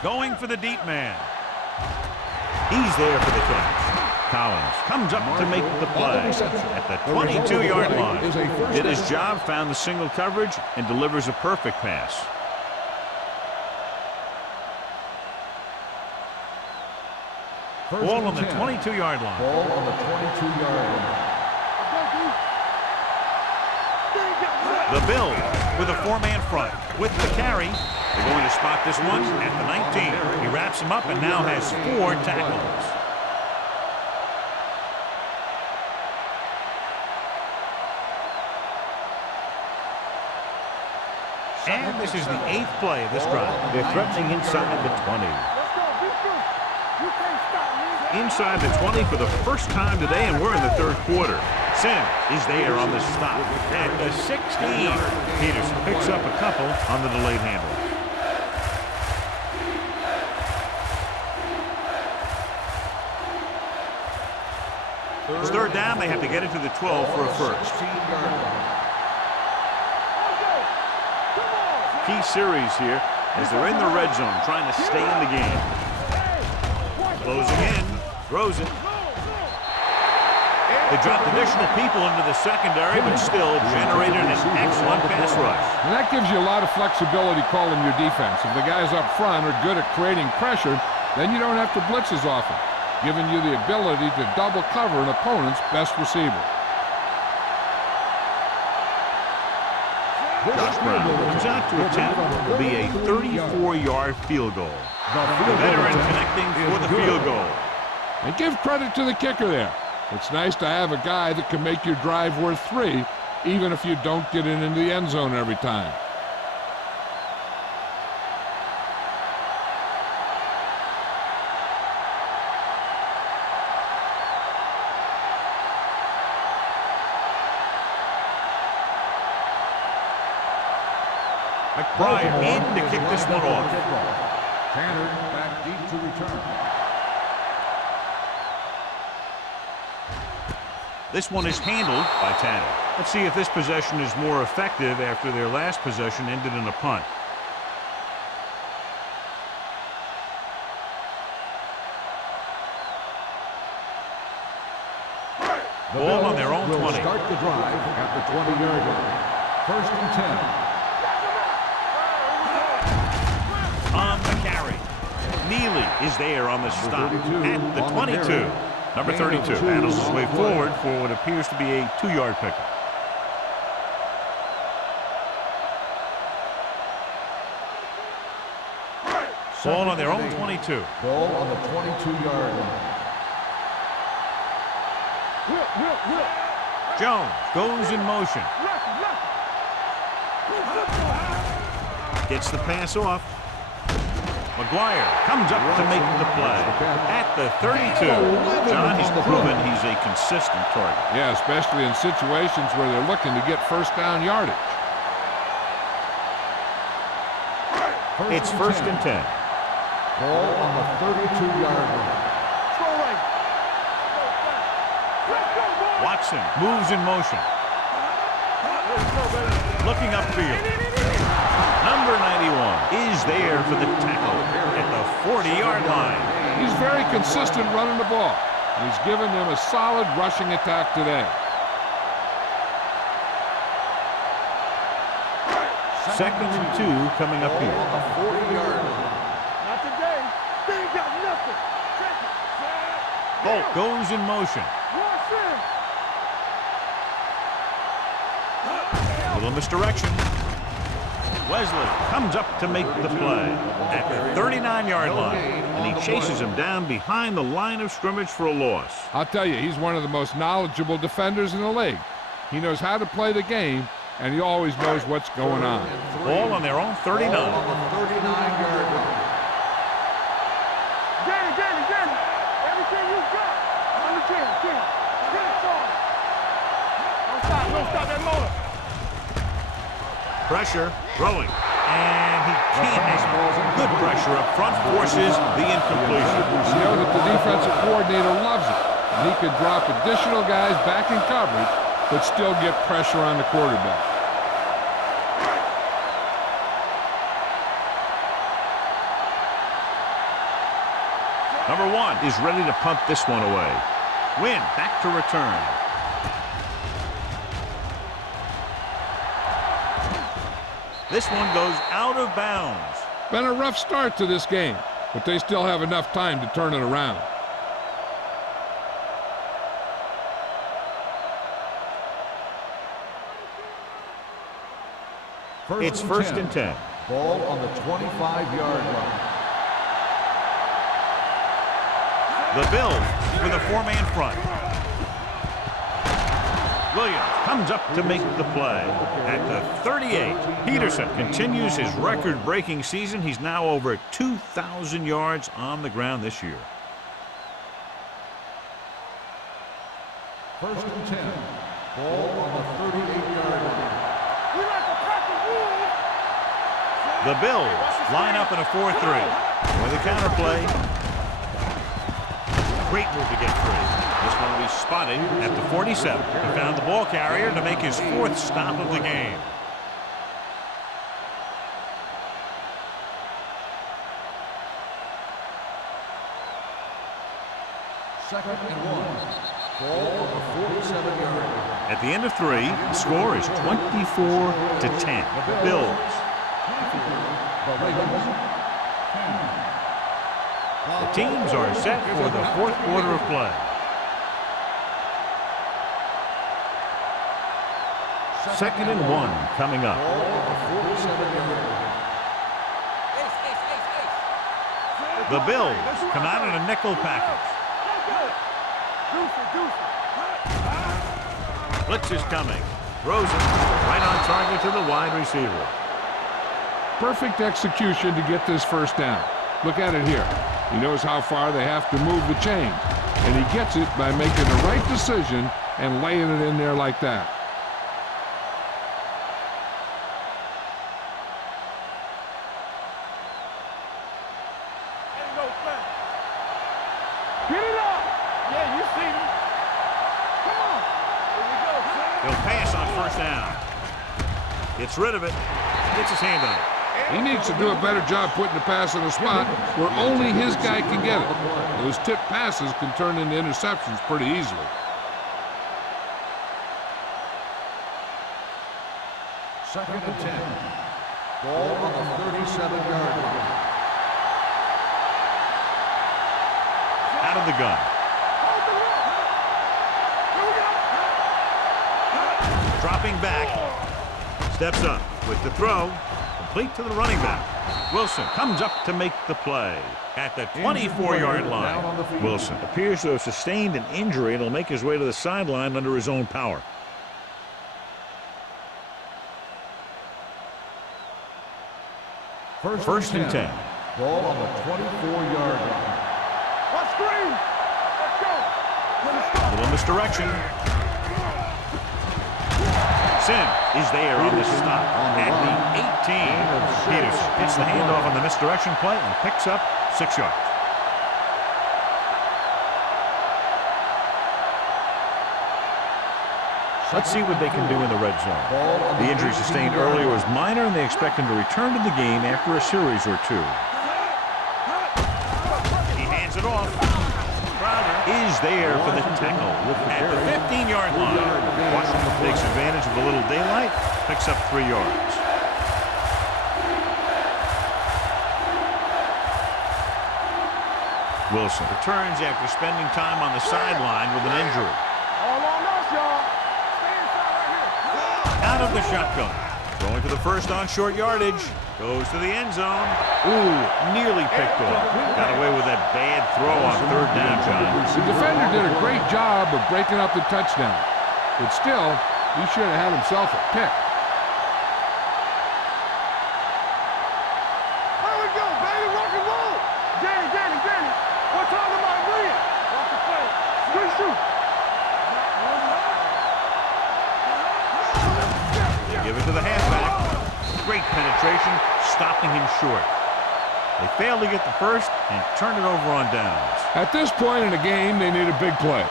Going for the deep man. He's there for the catch. Collins comes up to make the play at the 22-yard line. Did his job, found the single coverage, and delivers a perfect pass. Ball on the 22-yard line. Ball on the 22-yard line. The Bills with a 4-man front. With the carry, they're going to spot this one at the 19. He wraps him up and now has 4 tackles. And this is the 8th play of this drive. They're threatening inside the 20. Let's go, defense. You can't stop me. Inside the 20 for the first time today, and we're in the 3rd quarter. Sim is there on the stop at the 16. Peterson picks up a couple on the delayed handle. It's 3rd down. They have to get it to the 12 for a first. Key series here as they're in the red zone trying to stay in the game. Closing in, throws it. They dropped additional people into the secondary, but still generated an excellent pass rush. And that gives you a lot of flexibility calling your defense. If the guys up front are good at creating pressure, then you don't have to blitz as often, giving you the ability to double cover an opponent's best receiver. Josh Brown comes out to attempt what will be a 34-yard field goal. The veteran connecting for the field goal. And give credit to the kicker there. It's nice to have a guy that can make your drive worth 3, even if you don't get it into the end zone every time. McBride in to kick this one off. Tanner back deep to return. This one is handled by Tanner. Let's see if this possession is more effective after their last possession ended in a punt. Ball on their own 20. Start the drive at the 20-yard line. 1st and 10. On the carry. Neely is there on the stop at the 22. Number 32 handles his way forward for what appears to be a 2-yard pickup. Ball on their own 22. Ball on the 22-yard line. Jones goes in motion. Gets the pass off. McGuire comes up to make the play at the 32. John, he's proven he's a consistent target. Yeah, especially in situations where they're looking to get 1st down yardage. It's 1st and 10. Ball on the 32-yard line. Watson moves in motion. Looking upfield. Number 91 is there for the tackle at the 40-yard line. He's very consistent running the ball. He's given them a solid rushing attack today. 2nd and 2 coming up here. On the 40-yard line. Not today. They ain't got nothing. Bolt goes in motion. Little misdirection. Wesley comes up to make the play at the 39-yard line, and he chases him down behind the line of scrimmage for a loss. I'll tell you, he's one of the most knowledgeable defenders in the league. He knows how to play the game, and he always knows what's going on. Ball on their own 39. Ball on the 39-yard line. Get it. Everything you got. On the 10. Get it, Sean. Don't stop that motor. Pressure, throwing, and he can't make it. Good pressure up front forces the incompletion. You know that the defensive coordinator loves it. And he can drop additional guys back in coverage, but still get pressure on the quarterback. Number 1 is ready to punt this one away. Win back to return. This one goes out of bounds. Been a rough start to this game, but they still have enough time to turn it around. It's first and 10. Ball on the 25-yard line. The Bills with a 4-man front. Williams comes up to make the play. At the 38, Peterson continues his record-breaking season. He's now over 2,000 yards on the ground this year. First and 10. Ball on the 38-yard line. The Bills line up in a 4-3. With a counter play. Great move to get free. This one will be spotted at the 47. He found the ball carrier to make his 4th stop of the game. Second and 1. Ball on the 47-yard line. At the end of 3, the score is 24-10. Bills. The teams are set for the 4th quarter of play. Second and 1 coming up. The Bills come out in a nickel package. Blitz is coming. Throws it right on target to the wide receiver. Perfect execution to get this first down. Look at it here. He knows how far they have to move the chain, and he gets it by making the right decision and laying it in there like that. Get it up. Yeah, you see me. Come on. Here we go. He'll pass on first down. Gets rid of it. Gets his hand on it. He needs to do a better job putting the pass in a spot where only his guy can get it. Those tip passes can turn into interceptions pretty easily. Second and 10. Ball on the 37-yard line. Out of the gun. Dropping back. Steps up with the throw. Complete to the running back. Wilson comes up to make the play at the 24-yard line. Wilson appears to have sustained an injury and will make his way to the sideline under his own power. First and 10. Ball on the 24-yard line. Let's screen. Let's go. A little misdirection. Sin is there on the stop at the 18. Peterson gets the handoff on the misdirection play and picks up 6 yards. Let's see what they can do in the red zone. The injury sustained earlier was minor, and they expect him to return to the game after a series or 2. He hands it off. Crowder is there for the tackle at the 15-yard line. Washington takes advantage of a little daylight, picks up 3 yards. Wilson returns after spending time on the sideline with an injury. All on us, y'all. Stay inside right here. Out of the shotgun. Throwing to the first on short yardage. Goes to the end zone. Ooh, nearly picked off. Got away with that bad throw on 3rd down, John. The defender did a great job of breaking up the touchdown. But still, he should have had himself a pick. Over to the halfback. Great penetration, stopping him short. They failed to get the first and turned it over on downs. At this point in the game, they need a big play.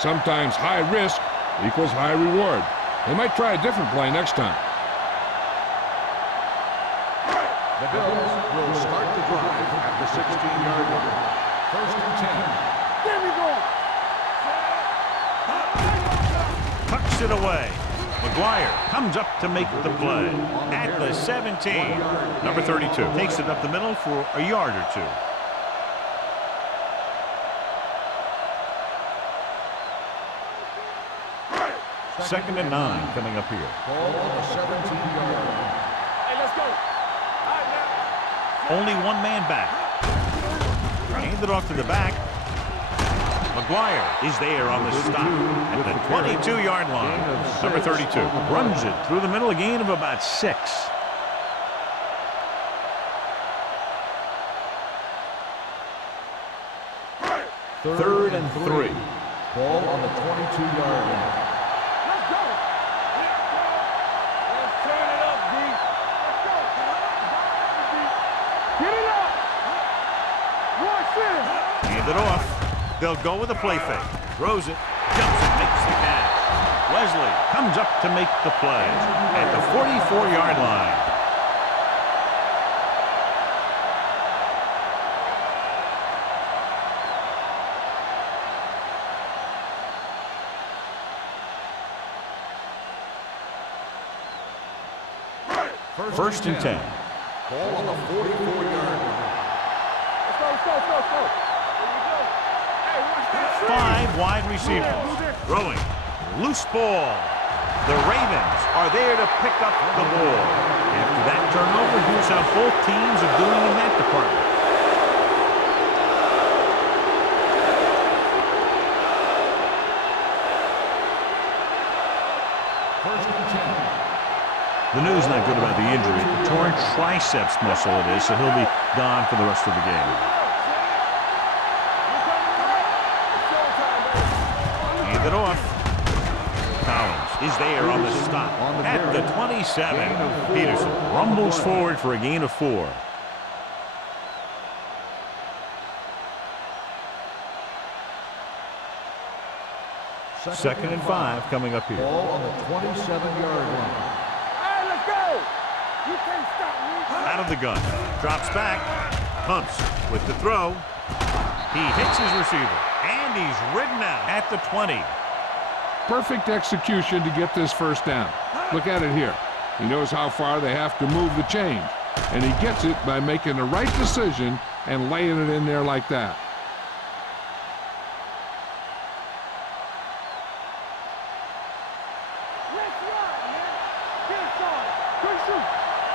Sometimes high risk equals high reward. They might try a different play next time. The Bills will start the drive at the 16-yard line. 1st and 10. There we go. Tucks it away. McGuire comes up to make the play. At the 17. Number 32 takes it up the middle for a yard or two. Second and 9 coming up here. Ball on the 17-yard line. Hey, let's go. All right, now. Only one man back. Hand it off to the back. McGuire is there on the stop at the 22-yard line. Number 32 runs it through the middle, a gain of about 6. Third and 3. Ball on the 22-yard line. Let's go. Let's turn it up, D. Get it up. Watch this. Hand it off. They'll go with a play fake. Throws it. Jumps and makes the catch. Wesley comes up to make the play at the 44-yard line. First and 10. Ball on the 44-yard line. Let's go, let's go, let's go, let's go. Here we go. Hey, watch that. 5 wide receivers. Throwing. Loose ball. The Ravens are there to pick up the ball. After that turnover, here's how both teams are doing in that department. First and 10. The news not good about the injury. A torn triceps muscle it is, so he'll be gone for the rest of the game. Hand it off. Collins is there on the stop at the 27. Peterson rumbles forward for a gain of 4. Second and 5 coming up here. Ball on the 27-yard line. Hey, let's go. You can't stop me. Out of the gun. Drops back. Pumps with the throw. He hits his receiver. And he's ridden out at the 20. Perfect execution to get this first down. Look at it here. He knows how far they have to move the chains. And he gets it by making the right decision and laying it in there like that. Let's rock, man. Get started. Quick shoot.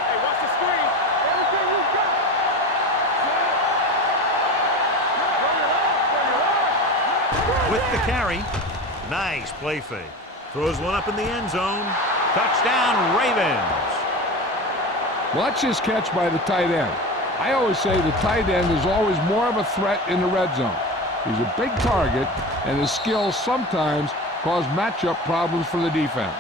Hey, watch the screen. Everything you got. With the carry. Nice play fake. Throws one up in the end zone. Touchdown, Ravens. Watch his catch by the tight end. I always say the tight end is always more of a threat in the red zone. He's a big target, and his skills sometimes cause matchup problems for the defense.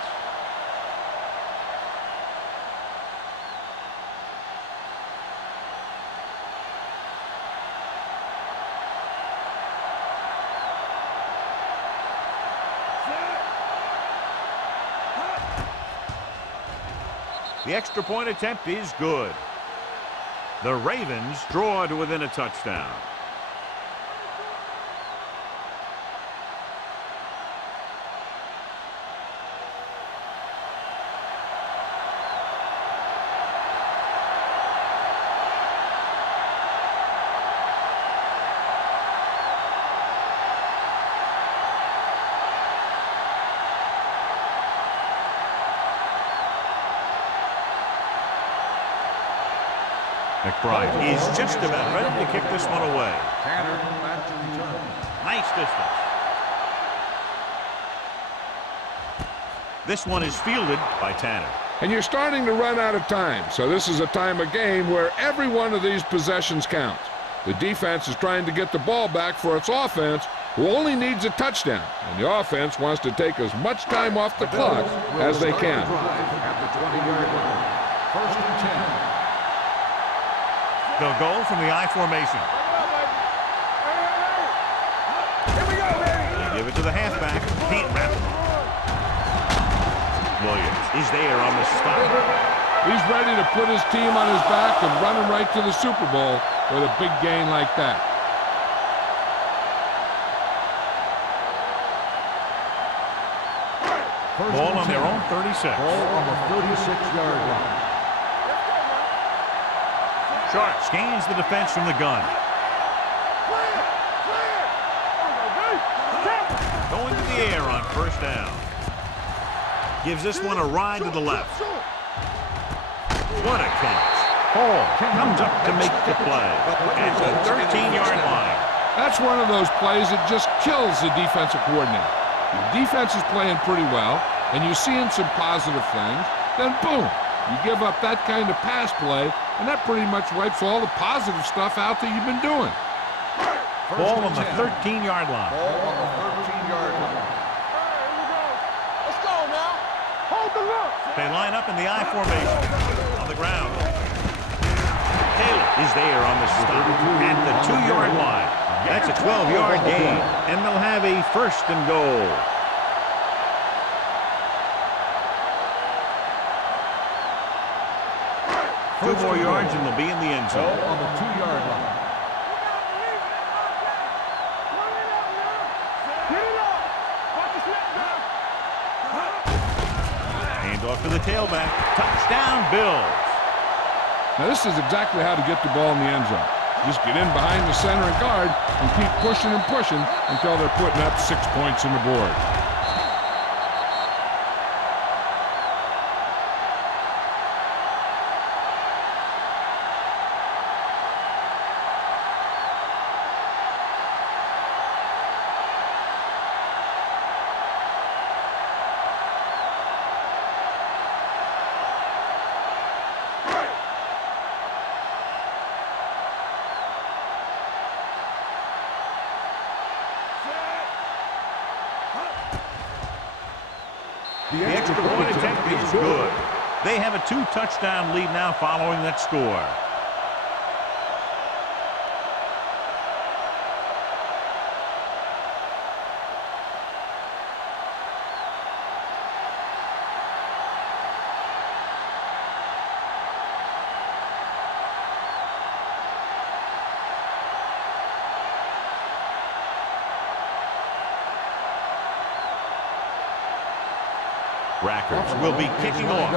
The extra point attempt is good. The Ravens draw to within a touchdown. McBride is just about ready to kick this one away. Tanner back to return. Nice distance. This one is fielded by Tanner. And you're starting to run out of time, so this is a time of game where every one of these possessions counts. The defense is trying to get the ball back for its offense, who only needs a touchdown, and the offense wants to take as much time off the clock as they can. At the 20-yard line. First and 10. They'll go from the I formation. Here we go, baby. They give it to the halfback. Can't wrap him up. Williams is there on the stop. He's ready to put his team on his back and run him right to the Super Bowl with a big gain like that. Ball on their own 36. Ball on the 36-yard line. Sharp scans the defense from the gun. Going to the air on first down. Gives this one a ride to the left. What a catch. Hall comes up to make the play at the 13-yard line. That's one of those plays that just kills the defensive coordinator. Your defense is playing pretty well, and you're seeing some positive things. Then boom, you give up that kind of pass play, and that pretty much wipes all the positive stuff out that you've been doing. Ball on the 13-yard line. Ball on the 13-yard line. Let's go now. Hold the look. They line up in the I formation on the ground. Taylor is there on the stop at the 2-yard line. That's a 12-yard gain, and they'll have a first and goal. Two more yards and they'll be in the end zone. Ball on the 2-yard line. Hand off to the tailback. Touchdown, Bills. Now this is exactly how to get the ball in the end zone. Just get in behind the center and guard and keep pushing and pushing until they're putting up 6 points on the board. The extra point attempt is good. They have a 2-touchdown lead now following that score. Rackers will be kicking off.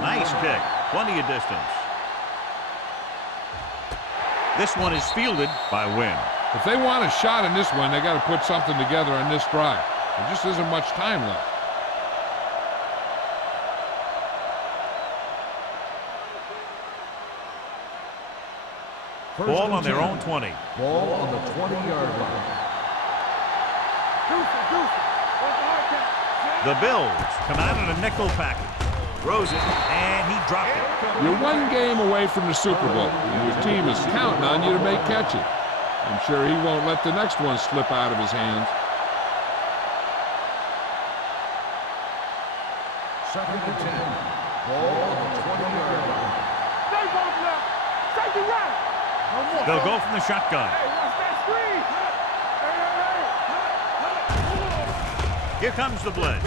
Nice kick. Plenty of distance. This one is fielded by Wynn. If they want a shot in this one, they got to put something together on this drive. There just isn't much time left. Ball on their own 20. Ball on the 20-yard line. The Bills come out in a nickel package. Throws it, and he dropped it. You're one game away from the Super Bowl, and your team is counting on you to make catches. I'm sure he won't let the next one slip out of his hands. Second and 10. Ball on the 20-yard line. Stay both left. Safety right. They'll go from the shotgun. Hey, watch that screen. Here comes the blitz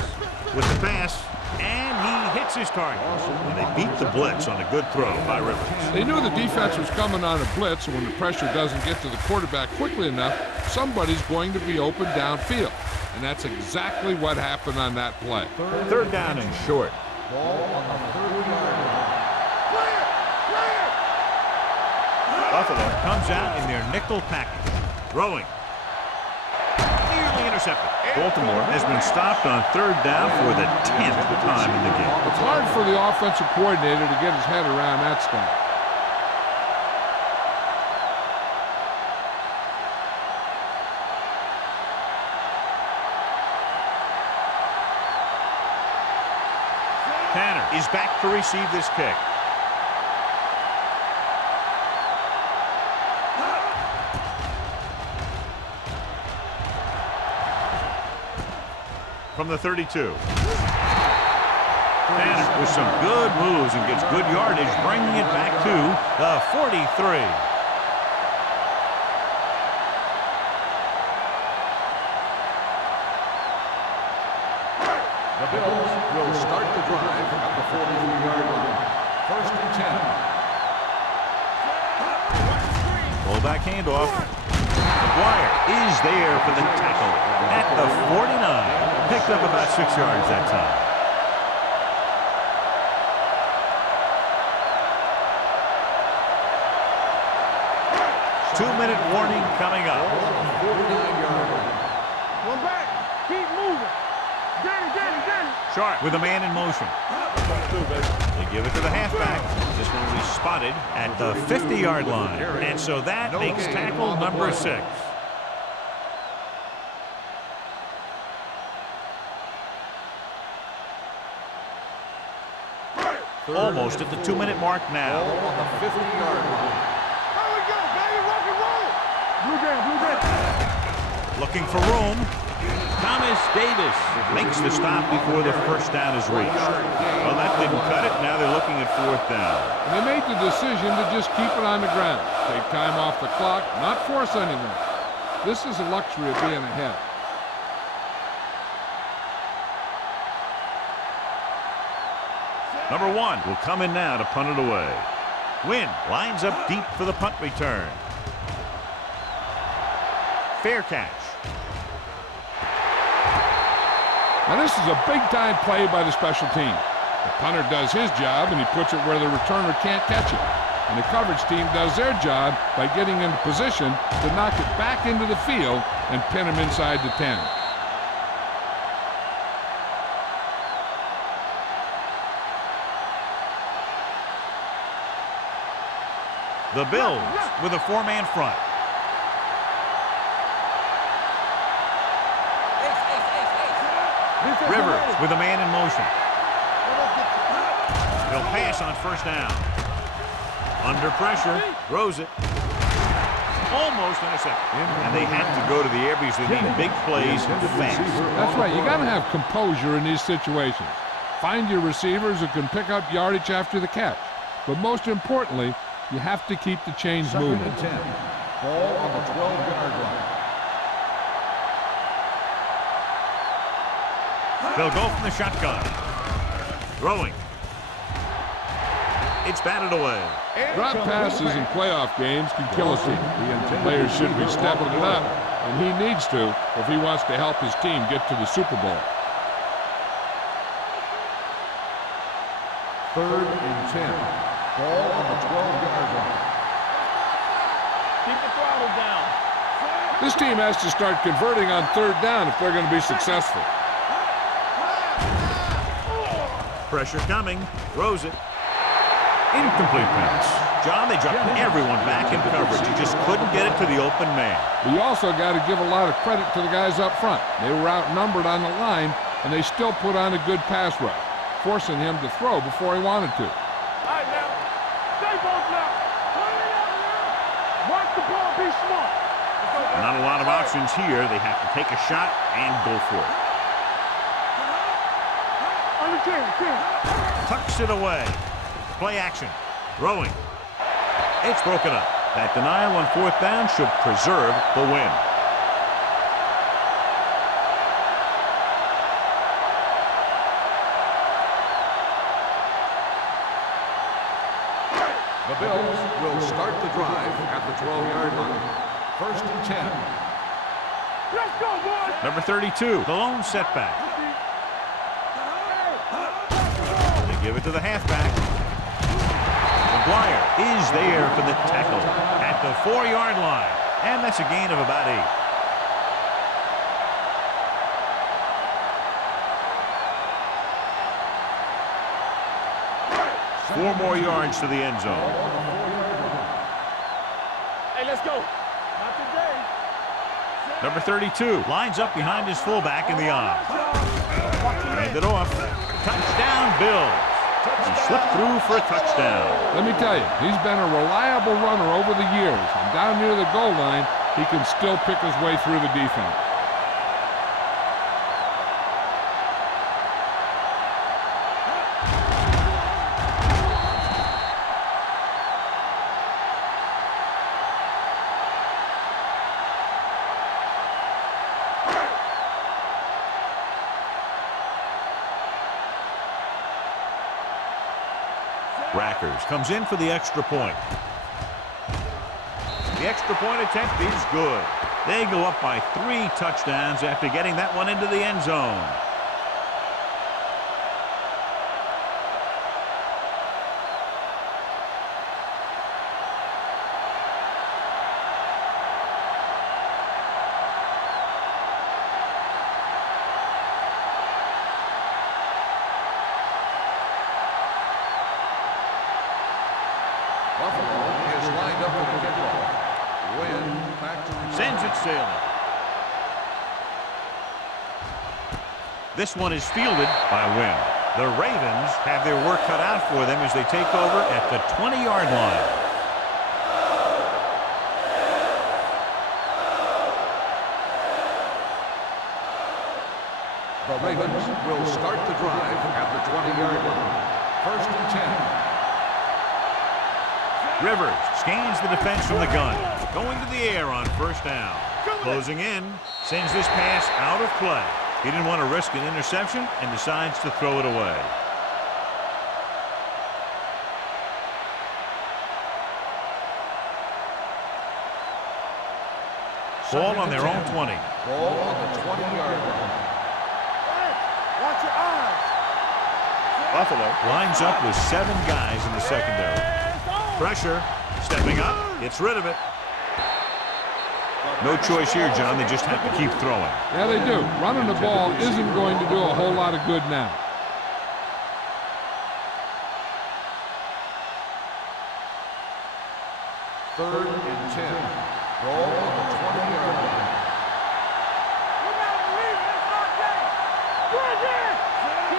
with the pass, and he hits his target. And they beat the blitz on a good throw by Rivers. They knew the defense was coming on a blitz, and when the pressure doesn't get to the quarterback quickly enough, somebody's going to be open downfield. And that's exactly what happened on that play. Third down and short. Ball on the 30-yard line. Buffalo comes out in their nickel package. Throwing. Nearly intercepted. Baltimore has been stopped on third down for the 10th time in the game. It's hard for the offensive coordinator to get his head around that stuff. Tanner is back to receive this kick. from the 32. Tanner with some good moves and gets good yardage, bringing it back to the 43. The Bills will start the drive at the 43-yard line. First and 10. Fullback handoff. McGuire is there for the tackle at the 49. Picked up about 6 yards that time. Two-minute warning coming up. 49-yard line. One back. Keep moving. Get it. Sharp with a man in motion. They give it to the halfback. This one will be spotted at the 50-yard line. And so that makes tackle number 6. Almost at the 2-minute mark now. Ball on the 50-yard line. There we go, baby. Rock and roll. Blue game. Looking for room. Thomas Davis makes the stop before the first down is reached. Well, that didn't cut it. Now they're looking at 4th down. And they made the decision to just keep it on the ground. Take time off the clock, not force anything. This is a luxury of being ahead. Number 1 will come in now to punt it away. Wynn lines up deep for the punt return. Fair catch. Now this is a big-time play by the special team. The punter does his job, and he puts it where the returner can't catch it. And the coverage team does their job by getting into position to knock it back into the field and pin him inside the 10. The Bills with a 4-man front. Rivers with a man in motion. He'll pass on first down. Under pressure, throws it. Almost intercepted. And they have to go to the air because they need big plays fast. That's right. You got to have composure in these situations. Find your receivers who can pick up yardage after the catch. But most importantly, you have to keep the chains moving. 2nd and 10. Ball on the 12-yard line. They'll go from the shotgun. Throwing. It's batted away. Drop passes in playoff games can kill a team. The players should be stepping it up, and he needs to if he wants to help his team get to the Super Bowl. 3rd and 10. Ball on the 12-yard line. Keep the throttle down. This team has to start converting on 3rd down if they're going to be successful. Pressure coming. Throws it. Incomplete pass. John, they dropped everyone back in coverage. You just couldn't get it to the open man. But you also got to give a lot of credit to the guys up front. They were outnumbered on the line, and they still put on a good pass rush, forcing him to throw before he wanted to. All right, now. Stay both now. Watch the ball. Be smart. Not a lot of options here. They have to take a shot and go for it. On the 10. Tucks it away. Play action. Throwing. It's broken up. That denial on 4th down should preserve the win. The Bills will start the drive at the 12-yard line. 1st and 10. Let's go, boys. Number 32, the lone setback. They give it to the halfback. McGuire is there for the tackle at the 4-yard line. And that's a gain of about 8. 4 more yards to the end zone. Hey, let's go. Not today. Number 32 lines up behind his fullback in the I. Hand it off. Touchdown, Bills. He slipped through for a touchdown. Let me tell you, he's been a reliable runner over the years. And down near the goal line, he can still pick his way through the defense. Rackers comes in for the extra point. The extra point attempt is good. They go up by 3 touchdowns after getting that one into the end zone. Buffalo is lined up for the kickoff. Wynn back to the Sends it sailing. This one is fielded by Wynn. The Ravens have their work cut out for them as they take over at the 20-yard line. The Ravens will start the drive at the 20-yard line. 1st and 10. Rivers scans the defense from the gun. Going to the air on 1st down. Closing in. Sends this pass out of play. He didn't want to risk an interception and decides to throw it away. Ball on their own 20. Ball on the 20-yard line. Watch your eyes. Buffalo lines up with 7 guys in the secondary. Pressure, stepping up, gets rid of it. No choice here, John. They just have to keep throwing. Yeah, they do. Running the ball isn't going to do a whole lot of good now. Third and 10. Ball on the 20-yard line.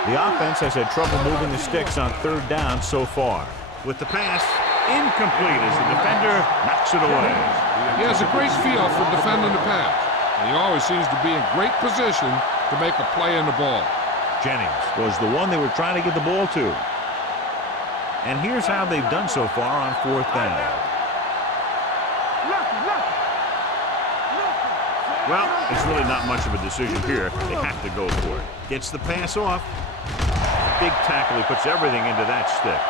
The offense has had trouble moving the sticks on 3rd down so far. With the pass, incomplete as the defender knocks it away. He has a great feel for defending the pass, and he always seems to be in great position to make a play in the ball. Jennings was the one they were trying to get the ball to. And here's how they've done so far on 4th down. Well, it's really not much of a decision here. They have to go for it. Gets the pass off. Big tackle. He puts everything into that stick.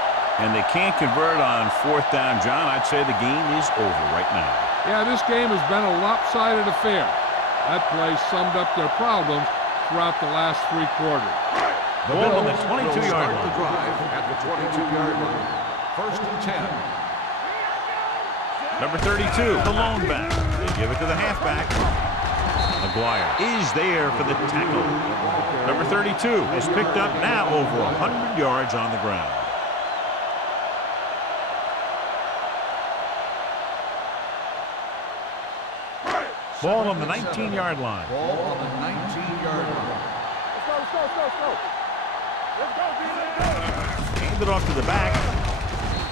And they can't convert on 4th down, John. I'd say the game is over right now. Yeah, this game has been a lopsided affair. That play summed up their problems throughout the last 3 quarters. The ball on the 22-yard The line. drive at the 22-yard line. 1st and 10. Number 32, the lone back. They give it to the halfback. McGuire is there for the tackle. Number 32 has picked up now over 100 yards on the ground. Ball on the 19-yard line. Ball on the 19-yard line. Let's go. Let's go, D. Handed off to the back.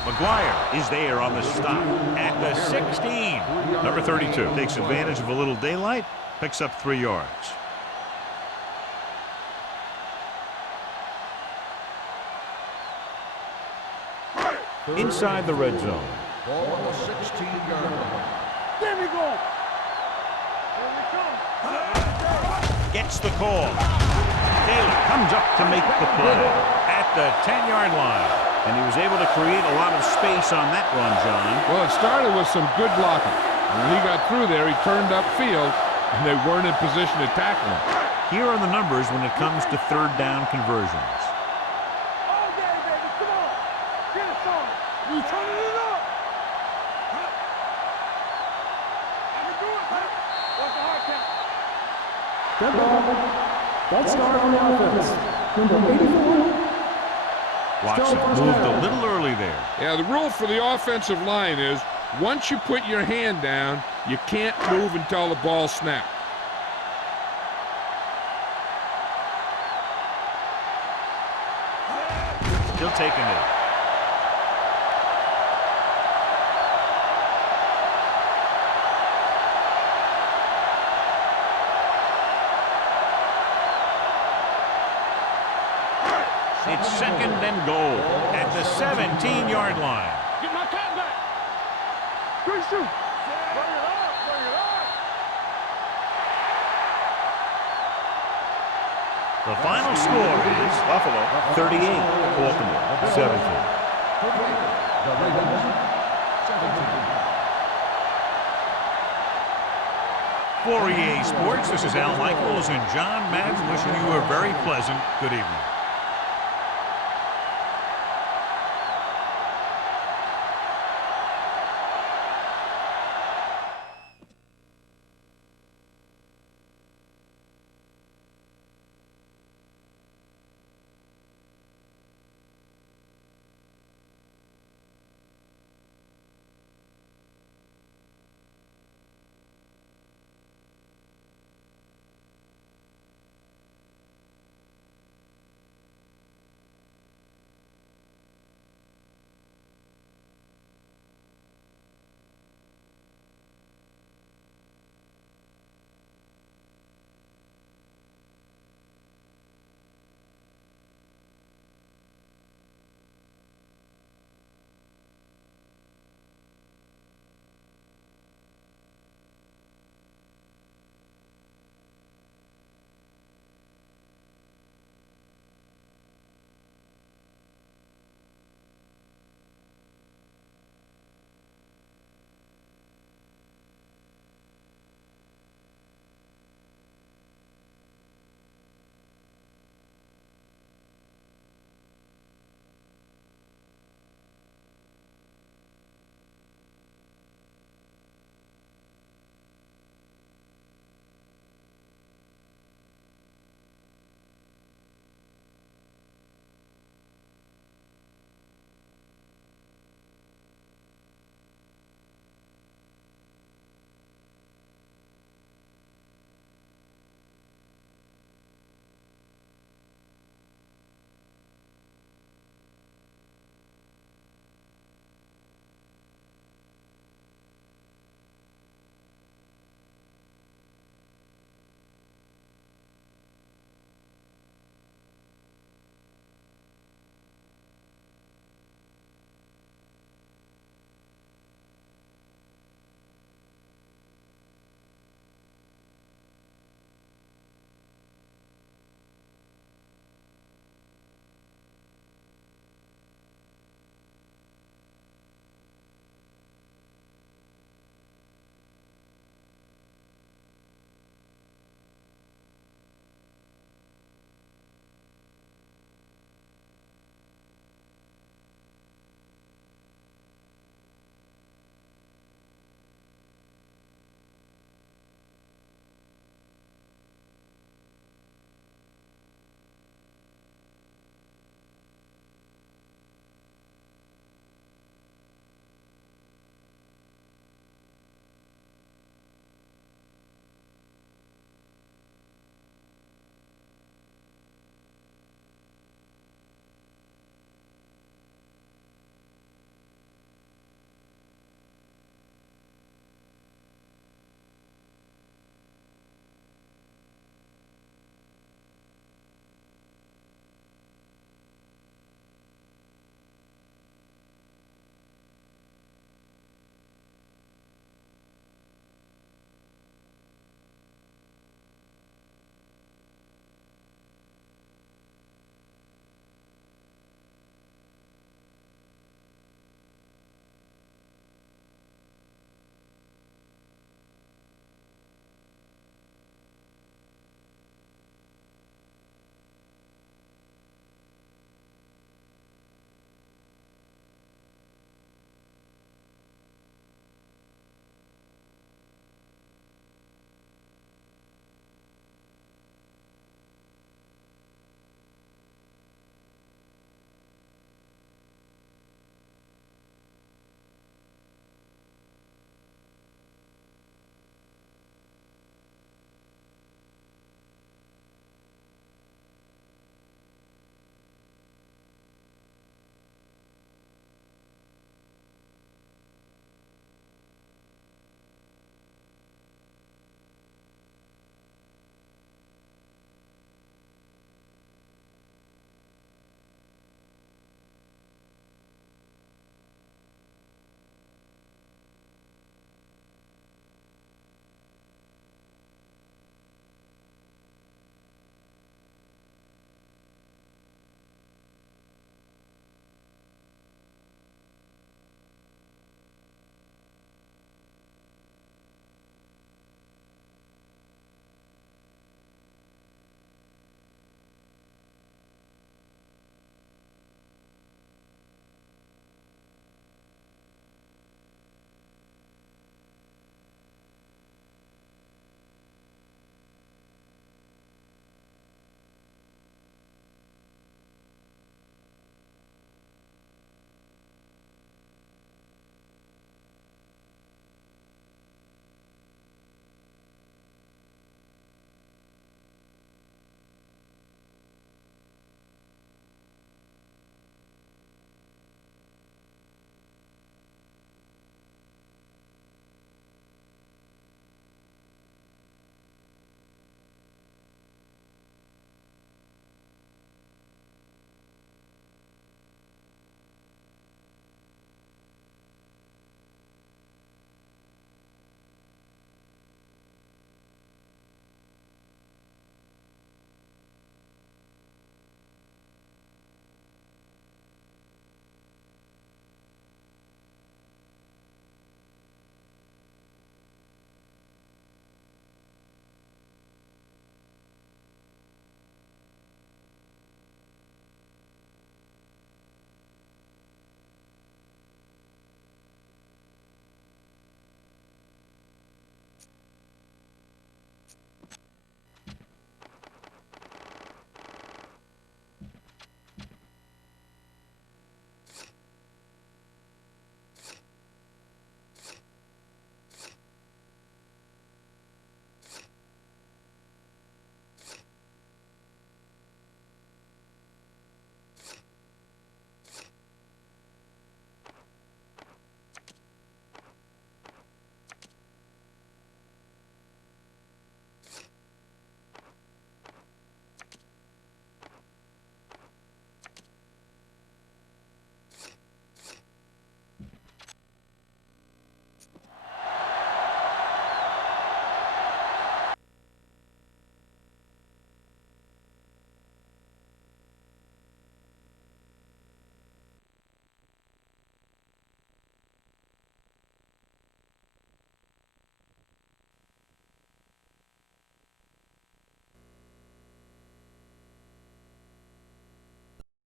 McGuire is there on the stop at the 16. Number 32 takes advantage of a little daylight, picks up 3 yards. Inside the red zone. Ball on the 16-yard line. There we go. Gets the call. Taylor comes up to make the play at the 10-yard line. And he was able to create a lot of space on that run, John. Well, it started with some good blocking. When he got through there, he turned upfield, and they weren't in position to tackle him. Here are the numbers when it comes to 3rd down conversions. All day, baby. Come on. Get it started. We turning it up. I can do it, man. What's the hard count? Dead ball. That start on the offense. Number 84. Watson moved a little early there. Yeah, the rule for the offensive line is once you put your hand down, you can't move until the ball snaps. Still taking it. It's 2nd and goal at the 17-yard line. Get my cat back. Good shoot. Bring it up. The final score is Buffalo 38, Baltimore 17. The Ravens, 17. For EA Sports, this is Al Michaels and John Madden wishing you a very pleasant good evening.